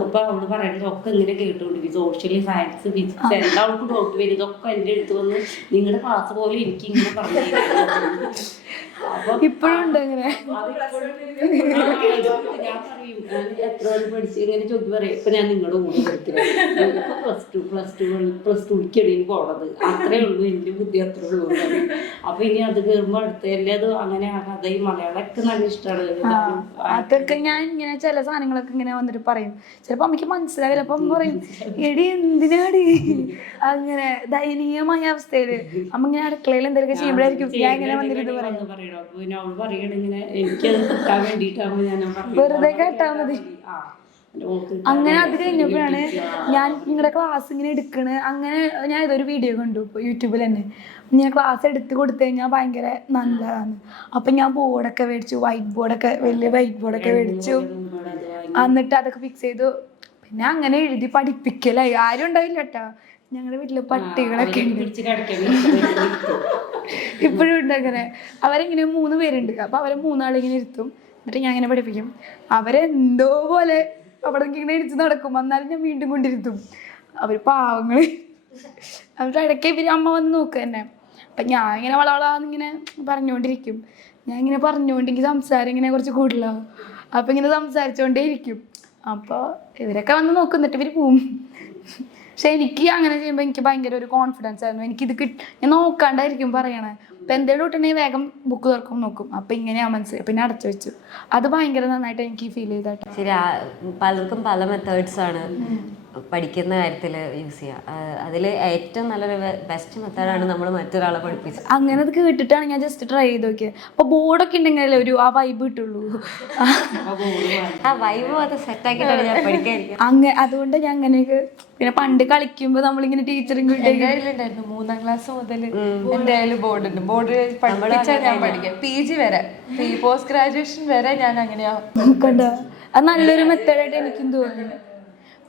അപ്പോൾ അവള് പറയുന്നത് ഒക്കെ ഇങ്ങനെ കേട്ടുകൊണ്ടിരിക്കും. സോഷ്യൽ സയൻസ് ഫിസിക്സ് എല്ലാവർക്കും ഡൗട്ട് വരും. ഇതൊക്കെ എൻ്റെ അടുത്ത് വന്ന് നിങ്ങളുടെ ക്ലാസ് പോലെ എനിക്ക് ഇങ്ങനെ പറഞ്ഞു. ഇപ്പോഴും ഉണ്ട് അങ്ങനെ. ഞാൻ പറയും എത്ര പഠിച്ച് ഇങ്ങനെ ചോദിച്ചു പറയും. ഇപ്പൊ ഞാൻ നിങ്ങളുടെ കൂടെ പഠിക്കുന്നത് പ്ലസ് ടുക്കിടയിൽ പോണത് അത്രേ ഉള്ളൂ, എൻ്റെ ബുദ്ധി അത്രേ ഉള്ളൂ. അപ്പൊ ഇനി അത് കയറുമ്പോൾ അടുത്ത എല്ലാതും അങ്ങനെ കഥ ഈ മലയാളമൊക്കെ നല്ല ഇഷ്ടമാണ്. അതൊക്കെ ഞാൻ ഇങ്ങനെ ചില സാധനങ്ങളൊക്കെ ഇങ്ങനെ വന്നിട്ട് പറയും. ചിലപ്പോ അമ്മയ്ക്ക് മനസ്സിലാവില്ല. അപ്പൊ അമ്മ പറയും എടി എന്തിനാടി അങ്ങനെ ദയനീയമായ അവസ്ഥയില് അമ്മ ഇങ്ങനെ അടുക്കളയിൽ എന്തെങ്കിലുമൊക്കെ ചെയ്യുമ്പോഴായിരിക്കും ഞാൻ ഇങ്ങനെ വന്നിട്ട് പറയും. പിന്നെ അവള് പറയണ ഇങ്ങനെ എനിക്കത് കിട്ടാൻ വേണ്ടിയിട്ടാകുമ്പോൾ ഞാൻ വെറുതെ കേട്ടാ മതി. അങ്ങനെ അത് കഴിഞ്ഞപ്പോഴാണ് ഞാൻ നിങ്ങളുടെ ക്ലാസ് ഇങ്ങനെ എടുക്കണ്. അങ്ങനെ ഞാൻ ഇതൊരു വീഡിയോ കണ്ടു ഇപ്പോൾ യൂട്യൂബിൽ തന്നെ. ഞാൻ ക്ലാസ് എടുത്ത് കൊടുത്തു കഴിഞ്ഞാൽ ഭയങ്കര നല്ലതാണ്. അപ്പം ഞാൻ ബോർഡൊക്കെ മേടിച്ചു, വലിയ വൈറ്റ് ബോർഡൊക്കെ മേടിച്ചു. എന്നിട്ട് അതൊക്കെ ഫിക്സ് ചെയ്തു. പിന്നെ അങ്ങനെ എഴുതി പഠിപ്പിക്കലായി. ആരും ഉണ്ടാവില്ല കേട്ടോ, ഞങ്ങളുടെ വീട്ടില് പട്ടികളൊക്കെ ഉണ്ട്. ഇപ്പോഴും ഉണ്ട് അങ്ങനെ. അവരെങ്ങനെ 3 പേരുണ്ട്. അപ്പൊ അവരെ 3 ആളിങ്ങനെ ഇരുത്തും. എന്നിട്ട് ഞാൻ ഇങ്ങനെ പഠിപ്പിക്കും. അവരെന്തോ പോലെ അവിടെ ഇങ്ങനെ ഇരിച്ച് നടക്കും. എന്നാലും ഞാൻ വീണ്ടും കൊണ്ടിരുത്തും. അവർ പാവങ്ങള്. അവരുടെ ഇടയ്ക്ക് അമ്മ വന്ന് നോക്കുക തന്നെ. അപ്പം ഞാൻ ഇങ്ങനെ വളവളാന്നിങ്ങനെ പറഞ്ഞുകൊണ്ടിരിക്കും. ഞാൻ ഇങ്ങനെ പറഞ്ഞുകൊണ്ടെങ്കിൽ സംസാരം ഇങ്ങനെ കുറച്ച് കൂടുതലാവും. അപ്പം ഇങ്ങനെ സംസാരിച്ചുകൊണ്ടേ ഇരിക്കും. അപ്പോൾ ഇവരൊക്കെ വന്ന് നോക്കും, എന്നിട്ട് ഇവർ പോവും. പക്ഷെ എനിക്ക് അങ്ങനെ ചെയ്യുമ്പോൾ എനിക്ക് ഭയങ്കര ഒരു കോൺഫിഡൻസ് ആയിരുന്നു. എനിക്കിത് ഞാൻ നോക്കാണ്ടായിരിക്കും പറയണേ. അപ്പം എന്തെങ്കിലും കിട്ടണമെങ്കിൽ വേഗം ബുക്ക് തുറക്കും നോക്കും. അപ്പം ഇങ്ങനെയാ മനസ്സിലായി. പിന്നെ അടച്ചു വെച്ചു. അത് ഭയങ്കര നന്നായിട്ട് എനിക്ക് ഫീൽ ചെയ്തായിട്ട്. ശരി, പലർക്കും പല മെത്തേഡ്സ് ആണ്. പഠിക്കുന്ന കാര്യത്തിൽ യൂസ് ചെയ്യുക. അതിൽ ഏറ്റവും നല്ലൊരു ബെസ്റ്റ് മെത്തേഡാണ് നമ്മൾ മറ്റൊരാളെ പഠിപ്പിച്ചത്. അങ്ങനെ അത് കേട്ടിട്ടാണ് ഞാൻ ജസ്റ്റ് ട്രൈ ചെയ്ത് നോക്കിയത്. അപ്പോൾ ബോർഡൊക്കെ ഉണ്ടെങ്കിലല്ലേ ഒരു ആ വൈബ് കിട്ടുള്ളൂ. ആ വൈബ് അത് സെറ്റാക്കിയിട്ടാണ് ഞാൻ പഠിക്കാതിരിക്കുക. അതുകൊണ്ട് ഞാൻ അങ്ങനെയൊക്കെ പിന്നെ പണ്ട് കളിക്കുമ്പോൾ നമ്മളിങ്ങനെ ടീച്ചറും ഉണ്ടായിരുന്നു 3ാം ക്ലാസ് മുതൽ എൻ്റെ കയ്യിൽ ബോർഡ് ഉണ്ട്. ബോർഡ് പഠിപ്പിച്ചാൽ ഞാൻ പഠിക്കാം. PG വരെ, പോസ്റ്റ് ഗ്രാജുവേഷൻ വരെ ഞാൻ അങ്ങനെയാ. അത് നല്ലൊരു മെത്തേഡായിട്ട് എനിക്കും തോന്നുന്നു.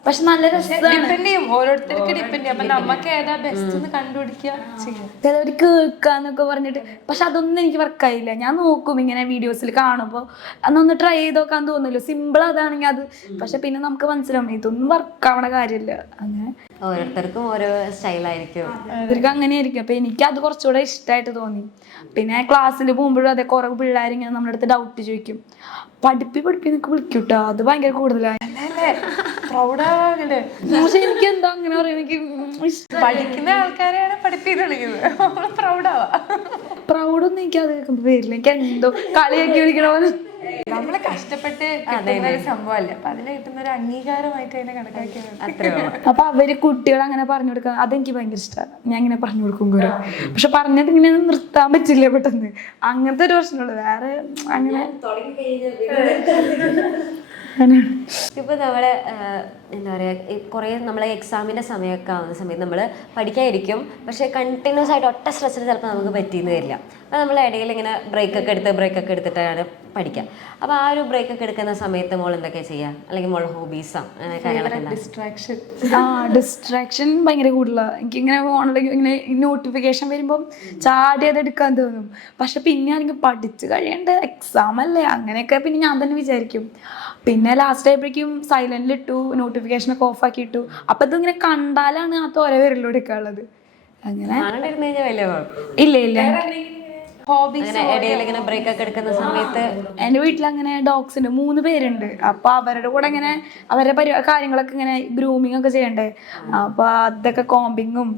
പക്ഷെ നല്ല രസമാണ്. ഡിപ്പെൻഡ് ചെയ്യും, ഓരോരുത്തർക്ക് ഡിപ്പെൻഡ് ചെയ്യും. അപ്പൊ നമുക്ക് ഏതാ ബെസ്റ്റ് എന്ന് കണ്ടുപിടിക്കുക ചെയ്യാം. ചിലവർ കേൾക്കാന്നൊക്കെ പറഞ്ഞിട്ട്, പക്ഷെ അതൊന്നും എനിക്ക് വർക്കായില്ല. ഞാൻ നോക്കും ഇങ്ങനെ വീഡിയോസിൽ കാണുമ്പോൾ, അന്നൊന്ന് ട്രൈ ചെയ്ത് നോക്കാൻ തോന്നുമല്ലോ. സിമ്പിൾ അതാണെങ്കിൽ അത്, പക്ഷെ പിന്നെ നമുക്ക് മനസ്സിലാവും ഇതൊന്നും വർക്കാവണ കാര്യമില്ല. അങ്ങനെ ഓരോരുത്തർക്കും ഓരോ സ്റ്റൈലായിരിക്കും. ഇവർക്ക് അങ്ങനെയായിരിക്കും. അപ്പൊ എനിക്ക് അത് കുറച്ചുകൂടെ ഇഷ്ടമായിട്ട് തോന്നി. പിന്നെ ക്ലാസ്സിൽ പോകുമ്പോഴും അതെ, കുറെ പിള്ളേരിങ്ങനെ നമ്മുടെ അടുത്ത് ഡൗട്ട് ചോദിക്കും. പഠിപ്പിന്നൊക്കെ വിളിക്കൂട്ടോ, അത് ഭയങ്കര കൂടുതലാണ്. പക്ഷെ എനിക്ക് എന്താ അങ്ങനെ പറയാം, എനിക്ക് പഠിക്കുന്ന ആൾക്കാരെയാണ് പഠിപ്പിന്ന് വിളിക്കുന്നത്. നമ്മള് പ്രൗഡാവാ. പ്രൗഡൊന്നും എനിക്ക് അത് കേൾക്കുമ്പോ വരില്ല. എനിക്ക് എന്തോ കളിയാക്കി വിളിക്കണ പോലെ. നമ്മള് കഷ്ടപ്പെട്ട് കിട്ടുന്ന ഒരു സംഭവമല്ലേ, അപ്പൊ അതിന് കിട്ടുന്ന ഒരു അംഗീകാരമായിട്ട് അതിനെ കണക്കാക്കിയാണ്. അപ്പൊ അവര് കുട്ടികൾ അങ്ങനെ പറഞ്ഞു കൊടുക്കുക, അതെനിക്ക് ഭയങ്കര ഇഷ്ടമാണ്. ഞാൻ ഇങ്ങനെ പറഞ്ഞു കൊടുക്കും കുറെ. പക്ഷെ പറഞ്ഞിട്ട് ഇങ്ങനെ നിർത്താൻ പറ്റില്ല പെട്ടെന്ന്. അങ്ങനത്തെ ഒരു പ്രശ്നമുള്ളൂ. വേറെ അങ്ങനെ ഇപ്പൊ നമ്മള് എന്താ പറയാ, കുറെ നമ്മളെ എക്സാമിന്റെ സമയമൊക്കെ ആവുന്ന സമയത്ത് നമ്മൾ പഠിക്കാതിരിക്കും. പക്ഷെ കണ്ടിന്യൂസ് ആയിട്ട് ഒറ്റ സ്ട്രെസ്സിൽ ചിലപ്പോൾ നമുക്ക് പറ്റിയെന്ന് വരില്ല. അപ്പോൾ നമ്മൾ ഇടയിൽ ഇങ്ങനെ ബ്രേക്കൊക്കെ എടുത്തിട്ടാണ് പഠിക്കുക. അപ്പോൾ ആ ഒരു ബ്രേക്കൊക്കെ എടുക്കുന്ന സമയത്ത് മോൾ എന്തൊക്കെയാ ചെയ്യുക, അല്ലെങ്കിൽ മോൾ ഹോബീസോ അങ്ങനെ കാര്യങ്ങളൊക്കെ? ഡിസ്ട്രാക്ഷൻ ഭയങ്കര കൂടുതലാണ്. എനിക്കിങ്ങനെ ഫോണിലേക്ക് ഇങ്ങനെ നോട്ടിഫിക്കേഷൻ വരുമ്പം ചാടി അത് എടുക്കാൻ തോന്നും. പക്ഷെ പിന്നെ ആണെങ്കിൽ പഠിച്ചു കഴിയേണ്ട എക്സാം അല്ലേ, അങ്ങനെയൊക്കെ പിന്നെ ഞാൻ തന്നെ വിചാരിക്കും. പിന്നെ ലാസ്റ്റ് ആയപ്പോഴേക്കും സൈലന്റിലിട്ടു, നോട്ടിഫിക്കേഷനൊക്കെ ഓഫ് ആക്കി ഇട്ടു. അപ്പം ഇതിങ്ങനെ കണ്ടാലാണ് ആ തോര വിരലും എടുക്കാനുള്ളത്. അങ്ങനെ ഇല്ല എന്റെ വീട്ടിൽ അങ്ങനെ ഡോഗ്സ് ഉണ്ട്, 3 പേരുണ്ട്. അപ്പൊ അവരുടെ കൂടെ ഇങ്ങനെ അവരുടെ കാര്യങ്ങളൊക്കെ ഇങ്ങനെ ഗ്രൂമിങ് ഒക്കെ ചെയ്യണ്ടേ. അപ്പൊ അതൊക്കെ കോമ്പിങ്ങും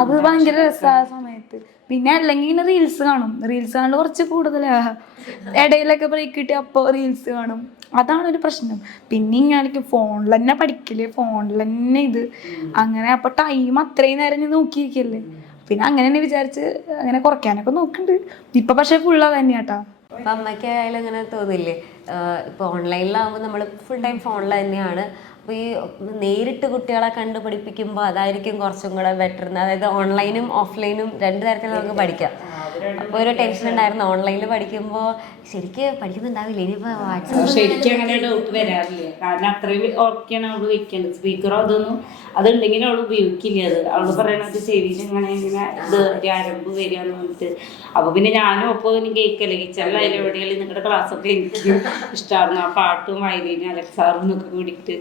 അത് ഭയങ്കര രസമായ സമയത്ത്. പിന്നെ അല്ലെങ്കിൽ ഇങ്ങനെ റീൽസ് കാണും. റീൽസ് കാണാൻ കുറച്ച് കൂടുതലാ. ഇടയിലൊക്കെ ബ്രേക്ക് കിട്ടി അപ്പോൾ റീൽസ് കാണും. അതാണ് ഒരു പ്രശ്നം. പിന്നെ ഇങ്ങനെ ഫോണിൽ തന്നെ പഠിക്കല്, ഫോണിൽ തന്നെ ഇത് അങ്ങനെ. അപ്പൊ ടൈം അത്രയും നേരം ഞാൻ നോക്കിയിരിക്കല്ലേ. പിന്നെ അങ്ങനെ തന്നെ വിചാരിച്ച് അങ്ങനെ കുറയ്ക്കാനൊക്കെ നോക്കുന്നുണ്ട് ഇപ്പൊ. പക്ഷെ ഫുള്ള് തന്നെയാട്ടാ. അപ്പം അമ്മയ്ക്ക് ആയാലും ഇങ്ങനെ തോന്നില്ലേ, ഇപ്പോൾ ഓൺലൈനിലാകുമ്പോൾ നമ്മൾ ഫുൾ ടൈം ഫോണിൽ തന്നെയാണ്. അപ്പോൾ ഈ നേരിട്ട് കുട്ടികളെ കണ്ട് പഠിപ്പിക്കുമ്പോൾ അതായിരിക്കും കുറച്ചും കൂടെ ബെറ്റർ. അതായത് ഓൺലൈനും ഓഫ്ലൈനും 2 തരത്തിൽ നമുക്ക് പഠിക്കാം. അപ്പോൾ ഒരു ടെൻഷൻ ഉണ്ടായിരുന്നു, ഓൺലൈനിൽ പഠിക്കുമ്പോൾ ശരിക്ക് പഠിക്കുന്നുണ്ടാവില്ല. ഇനിയിപ്പോൾ വാട്സാപ്പ് ശരിക്കും അങ്ങനെ ഡൗട്ട് വരാറില്ല. കാരണം അത്രയും ഓർക്കാണ് അവള് വെക്കേണ്ടത്. സ്പീക്കറോ അതൊന്നും അതുണ്ടെങ്കിൽ അവൾ ഉപയോഗിക്കില്ല. അവള് പറയണത് ചെവിയിൽ ഇങ്ങനെ ഇത് ആരംഭം വരികയെന്ന് പറഞ്ഞിട്ട്. അപ്പൊ പിന്നെ ഞാനും ഒപ്പം എനിക്ക് കേൾക്കല്ലേ. കിച്ചണിലായാലും എവിടെയാലും നിങ്ങളുടെ ക്ലാസ്സൊക്കെ എനിക്ക് ഇഷ്ടമായിരുന്നു. ആ പാട്ടും വയലിനും അലക്സാറും എന്നൊക്കെ കൂടിയിട്ട്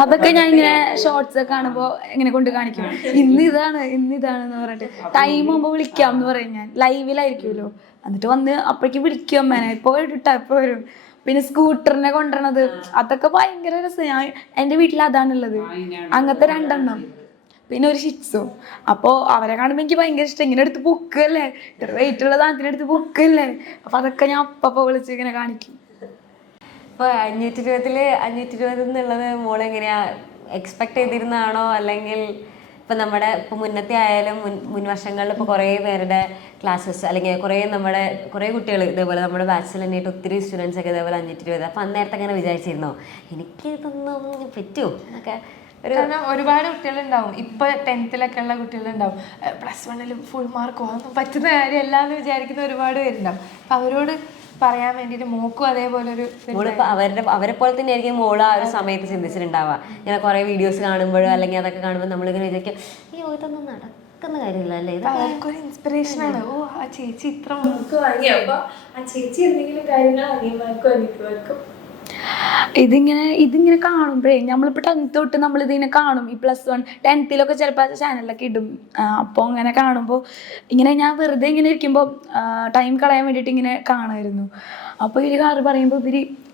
അതൊക്കെ ഞാൻ ഇങ്ങനെ ഷോർട്സ് ഒക്കെ കാണുമ്പോ ഇങ്ങനെ കൊണ്ട് കാണിക്കും. ഇന്നിതാണെന്ന് പറഞ്ഞിട്ട് ടൈം ആകുമ്പോ വിളിക്കാം എന്ന് പറയും. ഞാൻ ലൈവിലായിരിക്കുമല്ലോ, എന്നിട്ട് വന്ന് അപ്പോഴേക്കും വിളിക്കും അമ്മേനെ, ഇപ്പൊ ഇട്ടാ ഇപ്പൊ വരും. പിന്നെ സ്കൂട്ടറിനെ കൊണ്ടുവരണത് അതൊക്കെ ഭയങ്കര രസം. ഞാൻ എൻ്റെ വീട്ടിൽ അതാണുള്ളത്, അങ്ങനത്തെ 2 എണ്ണം, പിന്നെ ഒരു ഷിറ്റ്സും. അപ്പോൾ അവരെ കാണുമ്പോൾ എനിക്ക് ഭയങ്കര ഇഷ്ടം. ഇങ്ങനെ എടുത്ത് പൊക്കല്ലേ, ഇത്ര വെയിറ്റ് ഉള്ള സാധനത്തിനെടുത്ത് പൊക്കല്ലേ. അപ്പൊ അതൊക്കെ ഞാൻ അപ്പ വിളിച്ച് ഇങ്ങനെ കാണിക്കും. ഇപ്പോൾ 520 എന്നുള്ളത് മോളെങ്ങനെയാ എക്സ്പെക്ട് ചെയ്തിരുന്നതാണോ, അല്ലെങ്കിൽ ഇപ്പം നമ്മുടെ ഇപ്പോൾ മുന്നത്തെ ആയാലും മുൻ വർഷങ്ങളിൽ ഇപ്പോൾ കുറേ പേരുടെ ക്ലാസ്സസ് അല്ലെങ്കിൽ കുറേ കുട്ടികൾ ഇതേപോലെ നമ്മുടെ ബാച്ചിൽ തന്നെയായിട്ട് ഒത്തിരി സ്റ്റുഡൻസ് ഒക്കെ ഇതേപോലെ 520. അപ്പോൾ അന്നേരത്തെ അങ്ങനെ വിചാരിച്ചിരുന്നോ എനിക്ക് ഇതൊന്നും പറ്റുമോ എന്നൊക്കെ? കാരണം ഒരുപാട് കുട്ടികളുണ്ടാവും. ഇപ്പൊ 10th ഉള്ള കുട്ടികളുണ്ടാവും, +1 ഫുൾ മാർക്ക് ഒന്നും പറ്റുന്ന കാര്യമല്ല എന്ന് വിചാരിക്കുന്ന ഒരുപാട് പേരുണ്ടാവും. അപ്പൊ അവരോട് പറയാൻ വേണ്ടിട്ട് മോക്കും അതേപോലെ ഒരു അവരെ പോലെ തന്നെ ആയിരിക്കും മോള് ആ ഒരു സമയത്ത് ചിന്തിച്ചിട്ടുണ്ടാവുക. ഇങ്ങനെ കുറെ വീഡിയോസ് കാണുമ്പോഴോ അല്ലെങ്കിൽ അതൊക്കെ കാണുമ്പോൾ നമ്മളിങ്ങനെ വിചാരിക്കും അയ്യോ ഇതൊന്നും നടക്കുന്ന കാര്യമില്ല അല്ലേ, അവർക്കൊരു ഇൻസ്പിറേഷനാണ്. ഓ ആ ചേച്ചി ഇത്ര മാർക്ക് വാങ്ങി, അപ്പൊ ആ ചേച്ചി എന്തെങ്കിലും കാര്യങ്ങൾ അനിയന്മാർക്കും അനിയന്മാർക്കും ഇതിങ്ങനെ കാണുമ്പോഴേ നമ്മളിപ്പോൾ 10th തൊട്ട് നമ്മളിതിങ്ങനെ കാണും. ഈ +1 10th ചിലപ്പോൾ ചാനലിലൊക്കെ ഇടും. അപ്പോൾ അങ്ങനെ കാണുമ്പോൾ ഇങ്ങനെ ഞാൻ വെറുതെ ഇങ്ങനെ ഇരിക്കുമ്പോൾ ടൈം കളയാൻ വേണ്ടിയിട്ട് ഇങ്ങനെ കാണുമായിരുന്നു. അപ്പോൾ ഇവർ പറയുമ്പോൾ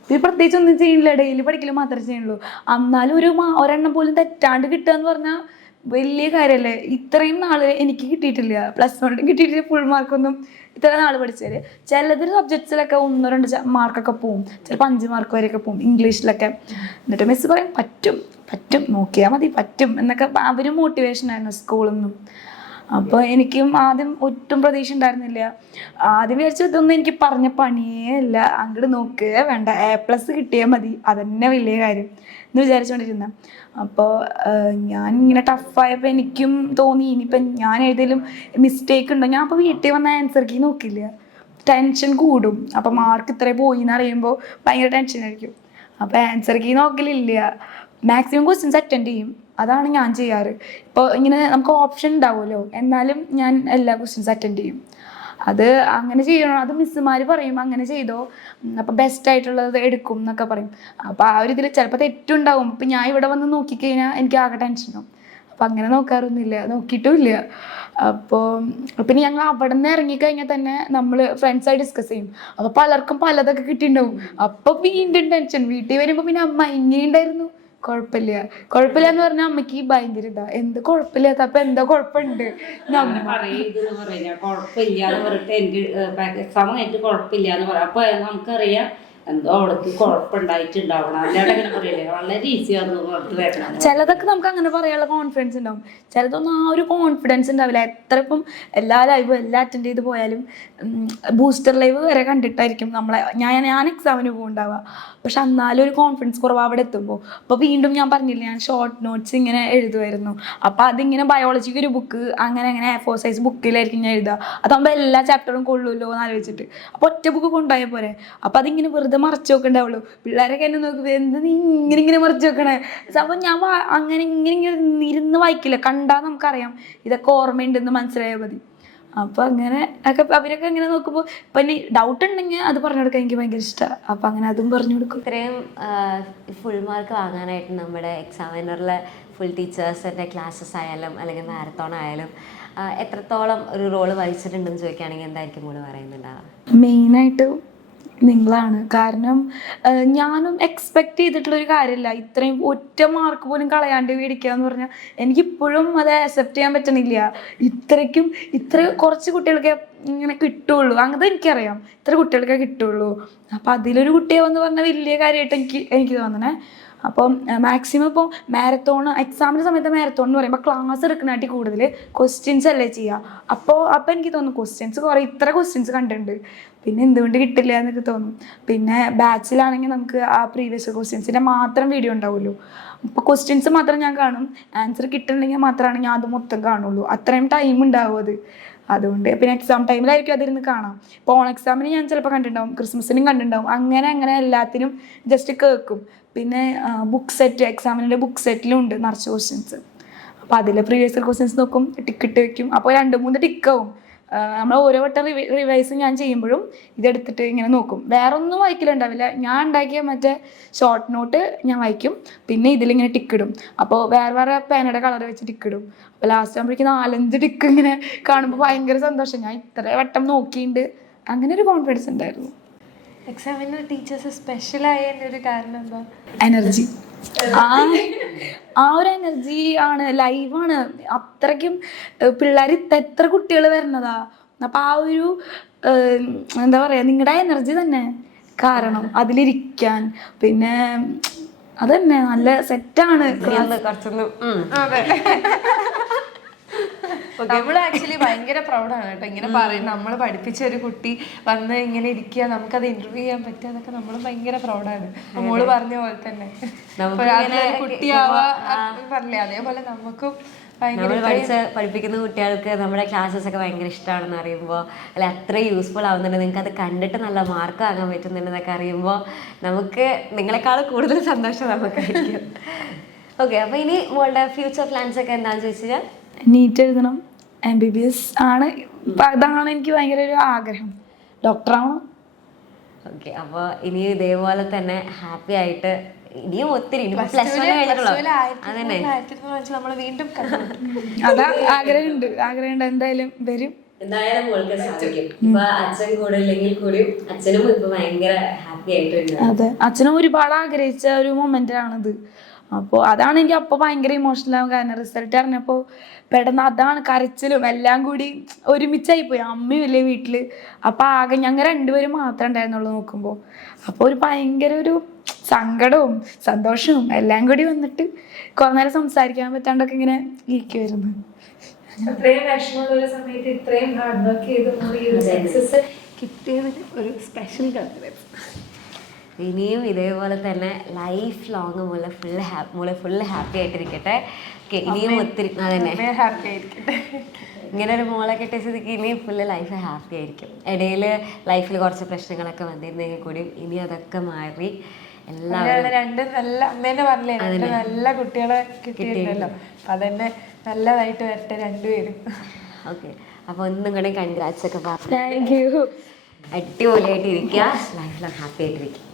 ഇവർ പ്രത്യേകിച്ച് ഒന്നും ചെയ്യില്ല, ഡെയിലി പഠിക്കൽ മാത്രമേ ചെയ്യുള്ളൂ. എന്നാലും ഒരെണ്ണം പോലും തെറ്റാണ്ട് കിട്ടുക എന്ന് പറഞ്ഞാൽ വലിയ കാര്യമല്ലേ. ഇത്രയും നാള് എനിക്ക് കിട്ടിയിട്ടില്ല, +1 കിട്ടിയിട്ടില്ല ഫുൾ മാർക്കൊന്നും. ഇത്ര നാൾ പഠിച്ചാൽ ചിലതൊരു സബ്ജക്ട്സിലൊക്കെ 1-2 മാർക്കൊക്കെ പോവും, ചിലപ്പോൾ 5 മാർക്ക് വരെയൊക്കെ പോവും ഇംഗ്ലീഷിലൊക്കെ. എന്നിട്ട് മിസ് പറയും പറ്റും പറ്റും, നോക്കിയാൽ മതി, പറ്റും എന്നൊക്കെ. അവരും മോട്ടിവേഷനായിരുന്നു സ്കൂളിൽ നിന്നും. അപ്പോൾ എനിക്കും ആദ്യം ഒട്ടും പ്രതീക്ഷ ഉണ്ടായിരുന്നില്ല. ആദ്യം വിചാരിച്ചു ഇതൊന്നും എനിക്ക് പറഞ്ഞ പണിയേ അല്ല, അങ്ങോട്ട് നോക്കുക വേണ്ട, A+ കിട്ടിയാൽ മതി, അതന്നെ വലിയ കാര്യം എന്ന് വിചാരിച്ചുകൊണ്ടിരുന്ന. അപ്പോൾ ഞാൻ ഇങ്ങനെ ടഫായപ്പോൾ എനിക്കും തോന്നി ഇനിയിപ്പം ഞാൻ ഏതെങ്കിലും മിസ്റ്റേക്ക് ഉണ്ടോ. ഞാൻ അപ്പോൾ വീട്ടിൽ വന്ന ആൻസർ കീ നോക്കില്ല, ടെൻഷൻ കൂടും. അപ്പോൾ മാർക്ക് ഇത്ര പോയി എന്ന് അറിയുമ്പോൾ ഭയങ്കര ടെൻഷനായിരിക്കും. അപ്പോൾ ആൻസർ കീ നോക്കലില്ല, മാക്സിമം ക്വസ്റ്റ്യൻസ് അറ്റൻഡ് ചെയ്യും. അതാണ് ഞാൻ ചെയ്യാറ്. ഇപ്പോൾ ഇങ്ങനെ നമുക്ക് ഓപ്ഷൻ ഉണ്ടാവുമല്ലോ, എന്നാലും ഞാൻ എല്ലാ ക്വസ്റ്റ്യൻസ് അറ്റൻഡ് ചെയ്യും. അത് അങ്ങനെ ചെയ്യണം, അത് മിസ്സുമാർ പറയും അങ്ങനെ ചെയ്തോ, അപ്പോൾ ബെസ്റ്റ് ആയിട്ടുള്ളത് എടുക്കും എന്നൊക്കെ പറയും. അപ്പോൾ ആ ഒരു ഇതിൽ ചിലപ്പോൾ തെറ്റുണ്ടാവും. ഇപ്പം ഞാൻ ഇവിടെ വന്ന് നോക്കിക്കഴിഞ്ഞാൽ എനിക്ക് ആകെ ടെൻഷനാവും. അപ്പം അങ്ങനെ നോക്കാറൊന്നുമില്ല, നോക്കിയിട്ടുമില്ല. അപ്പോൾ പിന്നെ ഞങ്ങൾ അവിടെ നിന്ന് ഇറങ്ങിക്കഴിഞ്ഞാൽ തന്നെ നമ്മൾ ഫ്രണ്ട്സായി ഡിസ്കസ് ചെയ്യും. അപ്പോൾ പലർക്കും പലതൊക്കെ കിട്ടിയിട്ടുണ്ടാവും. അപ്പോൾ വീണ്ടും ടെൻഷൻ. വീട്ടിൽ വരുമ്പോൾ പിന്നെ അമ്മ ഇങ്ങനെയുണ്ടായിരുന്നു, കുഴപ്പമില്ല കുഴപ്പമില്ല എന്ന് പറഞ്ഞാൽ അമ്മയ്ക്ക് ഭയങ്കര ഇതാ, എന്ത് കുഴപ്പമില്ലാത്ത, അപ്പൊ എന്താ കുഴപ്പമുണ്ട് കുഴപ്പമില്ല എന്ന് പറഞ്ഞിട്ട് എനിക്ക് എക്സാം കഴിഞ്ഞിട്ട് കുഴപ്പമില്ല എന്ന് പറയാം. അപ്പൊ നമുക്കറിയാം എന്തോ അവൾക്ക് കുഴപ്പമുണ്ടായിട്ടുണ്ടാവണം. അല്ലാതെ അങ്ങനെ പറയില്ലേ, വളരെ ഈസിയായിരുന്നു വരണം. ചിലതൊക്കെ നമുക്ക് അങ്ങനെ പറയാനുള്ള കോൺഫിഡൻസ് ഉണ്ടാവും, ചിലതൊന്നും ആ ഒരു കോൺഫിഡൻസ് ഉണ്ടാവില്ല. എത്ര ഇപ്പം എല്ലാ ലൈവും എല്ലാം അറ്റൻഡ് ചെയ്ത് പോയാലും ബൂസ്റ്റർ ലൈവ് വരെ കണ്ടിട്ടായിരിക്കും നമ്മളെ ഞാൻ എക്സാമിന് പോകുന്നുണ്ടാവുക. പക്ഷെ എന്നാലും ഒരു കോൺഫിഡൻസ് കുറവ് അവിടെ എത്തുമ്പോൾ. അപ്പോൾ വീണ്ടും ഞാൻ പറഞ്ഞില്ല, ഞാൻ ഷോർട്ട് നോട്ട്സ് ഇങ്ങനെ എഴുതുമായിരുന്നു. അപ്പോൾ അതിങ്ങനെ ബയോളജിക്ക് ഒരു ബുക്ക് അങ്ങനെ A4 സൈസ് ബുക്കിലായിരിക്കും ഞാൻ എഴുതുക. അതാകുമ്പോൾ എല്ലാ ചാപ്റ്ററും കൊള്ളുമല്ലോ എന്ന് ആലോചിച്ചിട്ട്. അപ്പോൾ ഒറ്റ ബുക്ക് കൊണ്ടുപോയാൽ പോരെ. അപ്പോൾ അതിങ്ങനെ വെറുതെ മറച്ചു വെക്കണ്ടാവുള്ളൂ. പിള്ളേരൊക്കെ എന്നെ നോക്കുമ്പോൾ എന്ത് നീ ഇങ്ങനെ മറച്ചു വെക്കണേ. അപ്പോൾ ഞാൻ അങ്ങനെ ഇങ്ങനെ ഇരുന്ന് വായിക്കില്ല, കണ്ടാൽ നമുക്കറിയാം ഇതൊക്കെ ഓർമ്മയുണ്ടെന്ന് മനസ്സിലായാൽ മതി. അപ്പോൾ അങ്ങനെ ഒക്കെ അവരൊക്കെ അങ്ങനെ നോക്കുമ്പോൾ ഇപ്പം ഇനി ഡൗട്ട് ഉണ്ടെങ്കിൽ അത് പറഞ്ഞു കൊടുക്കാൻ എനിക്ക് ഭയങ്കര ഇഷ്ടമാണ്. അപ്പം അങ്ങനെ അതും പറഞ്ഞു കൊടുക്കും. ഇത്രയും ഫുൾ മാർക്ക് വാങ്ങാനായിട്ട് നമ്മുടെ എക്സാമിനറിലെ ഫുൾ ടീച്ചേഴ്സിൻ്റെ ക്ലാസ്സസ് ആയാലും അല്ലെങ്കിൽ മാരത്തോൺ ആയാലും എത്രത്തോളം ഒരു റോള് വഹിച്ചിട്ടുണ്ടെന്ന് ചോദിക്കുകയാണെങ്കിൽ എന്തായിരിക്കും മോള് പറയുന്നുണ്ടാവുക? മെയിനായിട്ട് നിങ്ങളാണ്. കാരണം ഞാനും എക്സ്പെക്റ്റ് ചെയ്തിട്ടുള്ളൊരു കാര്യമില്ല, ഇത്രയും ഒറ്റ മാർക്ക് പോലും കളയാണ്ട് മേടിക്കുക എന്ന് പറഞ്ഞാൽ എനിക്കിപ്പോഴും അത് അക്സെപ്റ്റ് ചെയ്യാൻ പറ്റണില്ല. ഇത്ര കുറച്ച് കുട്ടികൾക്ക് ഇങ്ങനെ കിട്ടുള്ളൂ, അങ്ങനത്തെ എനിക്കറിയാം, ഇത്ര കുട്ടികൾക്കേ കിട്ടുള്ളൂ. അപ്പം അതിലൊരു കുട്ടിയാവെന്ന് പറഞ്ഞാൽ വലിയ കാര്യമായിട്ട് എനിക്ക് തോന്നണേ. അപ്പം മാക്സിമം ഇപ്പോൾ മാരത്തോൺ എക്സാമിൻ്റെ സമയത്ത് മാരത്തോൺ എന്ന് പറയുമ്പോൾ ക്ലാസ് എടുക്കുന്നതായിട്ട് കൂടുതൽ ക്വസ്റ്റ്യൻസ് അല്ലേ ചെയ്യുക. അപ്പോൾ എനിക്ക് തോന്നും ക്വസ്റ്റ്യൻസ് കുറേ ഇത്ര ക്വസ്റ്റ്യൻസ് കണ്ടിട്ടുണ്ട്, പിന്നെ എന്തുകൊണ്ട് കിട്ടില്ല എന്നൊക്കെ തോന്നും. പിന്നെ ബാച്ചിലാണെങ്കിൽ നമുക്ക് ആ പ്രീവിയസ് ക്വസ്റ്റ്യൻസിൻ്റെ മാത്രം വീഡിയോ ഉണ്ടാവുമല്ലോ. അപ്പോൾ ക്വസ്റ്റ്യൻസ് മാത്രം ഞാൻ കാണും, ആൻസർ കിട്ടുന്നുണ്ടെങ്കിൽ മാത്രമാണ് ഞാൻ അത് മൊത്തം കാണുള്ളൂ. അത്രയും ടൈം ഉണ്ടാവും അത്. അതുകൊണ്ട് പിന്നെ എക്സാം ടൈമിലായിരിക്കും അതിരുന്ന് കാണാം. ഇപ്പോൾ ഓൺ എക്സാമിന് ഞാൻ ചിലപ്പോൾ കണ്ടിട്ടുണ്ടാവും, ക്രിസ്മസിനും കണ്ടിട്ടുണ്ടാവും. അങ്ങനെ എല്ലാത്തിനും ജസ്റ്റ് കേൾക്കും. പിന്നെ ബുക്ക് സെറ്റ്, എക്സാമിൻ്റെ ബുക്ക് സെറ്റിലും ഉണ്ട് നിറച്ച് ക്വസ്റ്റ്യൻസ്. അപ്പോൾ അതിൽ പ്രീവിയസ് ക്വസ്റ്റ്യൻസ് നോക്കും, ടിക്കിട്ട് വയ്ക്കും. അപ്പോൾ 2-3 ടിക്കാവും. നമ്മൾ ഓരോ വട്ടം റിവൈസ് ഞാൻ ചെയ്യുമ്പോഴും ഇതെടുത്തിട്ട് ഇങ്ങനെ നോക്കും. വേറെ ഒന്നും വായിക്കലുണ്ടാവില്ല, ഞാൻ ഉണ്ടാക്കിയ മറ്റേ ഷോർട്ട് നോട്ട് ഞാൻ വായിക്കും. പിന്നെ ഇതിലിങ്ങനെ ടിക്കിടും. അപ്പോൾ വേറെ പേനയുടെ കളർ വെച്ച് ടിക്കിടും. അപ്പോൾ ലാസ്റ്റ് ആകുമ്പോഴേക്കും 4-5 ടിക്ക് ഇങ്ങനെ കാണുമ്പോൾ ഭയങ്കര സന്തോഷം. ഞാൻ ഇത്ര വട്ടം നോക്കിയിട്ടുണ്ട്, അങ്ങനെ ഒരു കോൺഫിഡൻസ് ഉണ്ടായിരുന്നു. എക്സാമിന് ടീച്ചേഴ്സ് സ്പെഷ്യലായ ഒരു കാരണം എന്താ? എനർജി. ആ ഒരു എനർജി ആണ്, ലൈവാണ്. അത്രയ്ക്കും പിള്ളേർ എത്ര കുട്ടികൾ വരുന്നതാ. അപ്പം ആ ഒരു എന്താ പറയുക, നിങ്ങളുടെ എനർജി തന്നെ കാരണം അതിലിരിക്കാൻ. പിന്നെ അതന്നെ നല്ല സെറ്റാണ്. അതെ, നമ്മൾ ആക്ച്വലി ഭയങ്കര പ്രൗഡാണ് കേട്ടോ ഇങ്ങനെ പറയും. നമ്മൾ പഠിപ്പിച്ച ഒരു കുട്ടി വന്ന് ഇങ്ങനെ ഇരിക്കുക, നമുക്കത് ഇന്റർവ്യൂ ചെയ്യാൻ പറ്റുക, അതൊക്കെ നമ്മൾ ഭയങ്കര പ്രൗഡാണ്. മോള് പറഞ്ഞ പോലെ തന്നെ കുട്ടിയാവാ പറഞ്ഞില്ലേ, അതേപോലെ നമുക്കും നമ്മൾ പഠിപ്പിക്കുന്ന കുട്ടികൾക്ക് നമ്മുടെ ക്ലാസ്സസ് ഒക്കെ ഭയങ്കര ഇഷ്ടമാണെന്ന് അറിയുമ്പോൾ, അല്ല അത്ര യൂസ്ഫുൾ ആവുന്നുണ്ട്, നിങ്ങൾക്ക് അത് കണ്ടിട്ട് നല്ല മാർക്ക് വാങ്ങാൻ പറ്റുന്നുണ്ടെന്നൊക്കെ അറിയുമ്പോൾ നമുക്ക് നിങ്ങളെക്കാൾ കൂടുതൽ സന്തോഷം നമുക്കായിരിക്കും. ഓക്കെ, അപ്പോൾ ഇനി മോളുടെ ഫ്യൂച്ചർ പ്ലാൻസ് ഒക്കെ എന്താണെന്ന് ചോദിച്ചാൽ? നീറ്റ് എഴുതണം, MBBS ആണ്. അതാണ് എനിക്ക് ഭയങ്കര ഒരു ആഗ്രഹം, ഡോക്ടറാവണം. ഓക്കെ, അപ്പോൾ ഇനി ഇതേപോലെ തന്നെ ഹാപ്പി ആയിട്ട് ഇനിയും ഒത്തിരി അതാ ആഗ്രഹമുണ്ട് എന്തായാലും വരും. എന്തായാലും മോൾക്ക് സാധിക്കും. ഇപ്പൊ അച്ഛൻ കൂടെ ഇല്ലെങ്കിൽ കൂടിയും അച്ഛനും ഇപ്പൊ ഭയങ്കര ഹാപ്പി ആയിട്ടുണ്ട്. അതെ, അച്ഛനും ഒരുപാട് ആഗ്രഹിച്ച ഒരു മൊമെന്റ് ആണിത്. അപ്പോൾ അതാണ് എനിക്ക് അപ്പോൾ ഭയങ്കര ഇമോഷണൽ ആവും. കാരണം റിസൾട്ട് അറിഞ്ഞപ്പോൾ പെട്ടെന്ന് അതാണ് കരച്ചിലും എല്ലാം കൂടി ഒരുമിച്ചായി പോയി. അമ്മയും ഇല്ലേ വീട്ടിൽ. അപ്പോൾ ആകെ ഞങ്ങൾ രണ്ടുപേരും മാത്രമേ ഉണ്ടായിരുന്നുള്ളൂ നോക്കുമ്പോൾ. അപ്പോൾ ഒരു ഭയങ്കര ഒരു സങ്കടവും സന്തോഷവും എല്ലാം കൂടി വന്നിട്ട് കുറേ നേരം സംസാരിക്കാൻ പറ്റാണ്ടൊക്കെ ഇങ്ങനെ ഇരിക്കുമായിരുന്നു. അത്രയും വിഷമമുള്ള ഒരു സമയത്ത് ഇത്രയും ഹാർഡ് വർക്ക് ചെയ്ത് ഈ ഒരു സക്സസ് കിട്ടിയതിന് ഒരു സ്പെഷ്യൽ കൺഗ്രാറ്റ്സ്. ഇനിയും ഇതേപോലെ തന്നെ ലൈഫ് ലോങ് മോളെ ഫുള്ള് ഹാപ്പി ആയിട്ടിരിക്കട്ടെ. ഇനിയും ഒത്തിരി അതന്നെ ഹാപ്പി ആയിരിക്കട്ടെ. ഇങ്ങനെ ഒരു മോളെ കിട്ടിയ സ്ഥിതിക്ക് ഇനിയും ഫുള്ള് ലൈഫ് ഹാപ്പി ആയിരിക്കും. ഇടയിൽ ലൈഫിൽ കുറച്ച് പ്രശ്നങ്ങളൊക്കെ വന്നിരുന്നെങ്കിൽ കൂടിയും ഇനി അതൊക്കെ മാറി എല്ലാവരും രണ്ട് നല്ല അമ്മേനെ പറഞ്ഞില്ലേ, രണ്ട് നല്ല കുട്ടികളെ കിട്ടിയിട്ടുണ്ടല്ലോ. അപ്പൊ അതന്നെ നല്ലതായിട്ട് വരട്ടെ രണ്ടുപേരും. ഓക്കെ, അപ്പോൾ ഒന്നും കൂടെ കൺഗ്രാറ്റ്സ് ഒക്കെ പറഞ്ഞു താങ്ക് യു. അടിപൊളിയായിട്ട് ഇരിക്കുക, ലൈഫിലും ഹാപ്പി ആയിട്ടിരിക്കുക.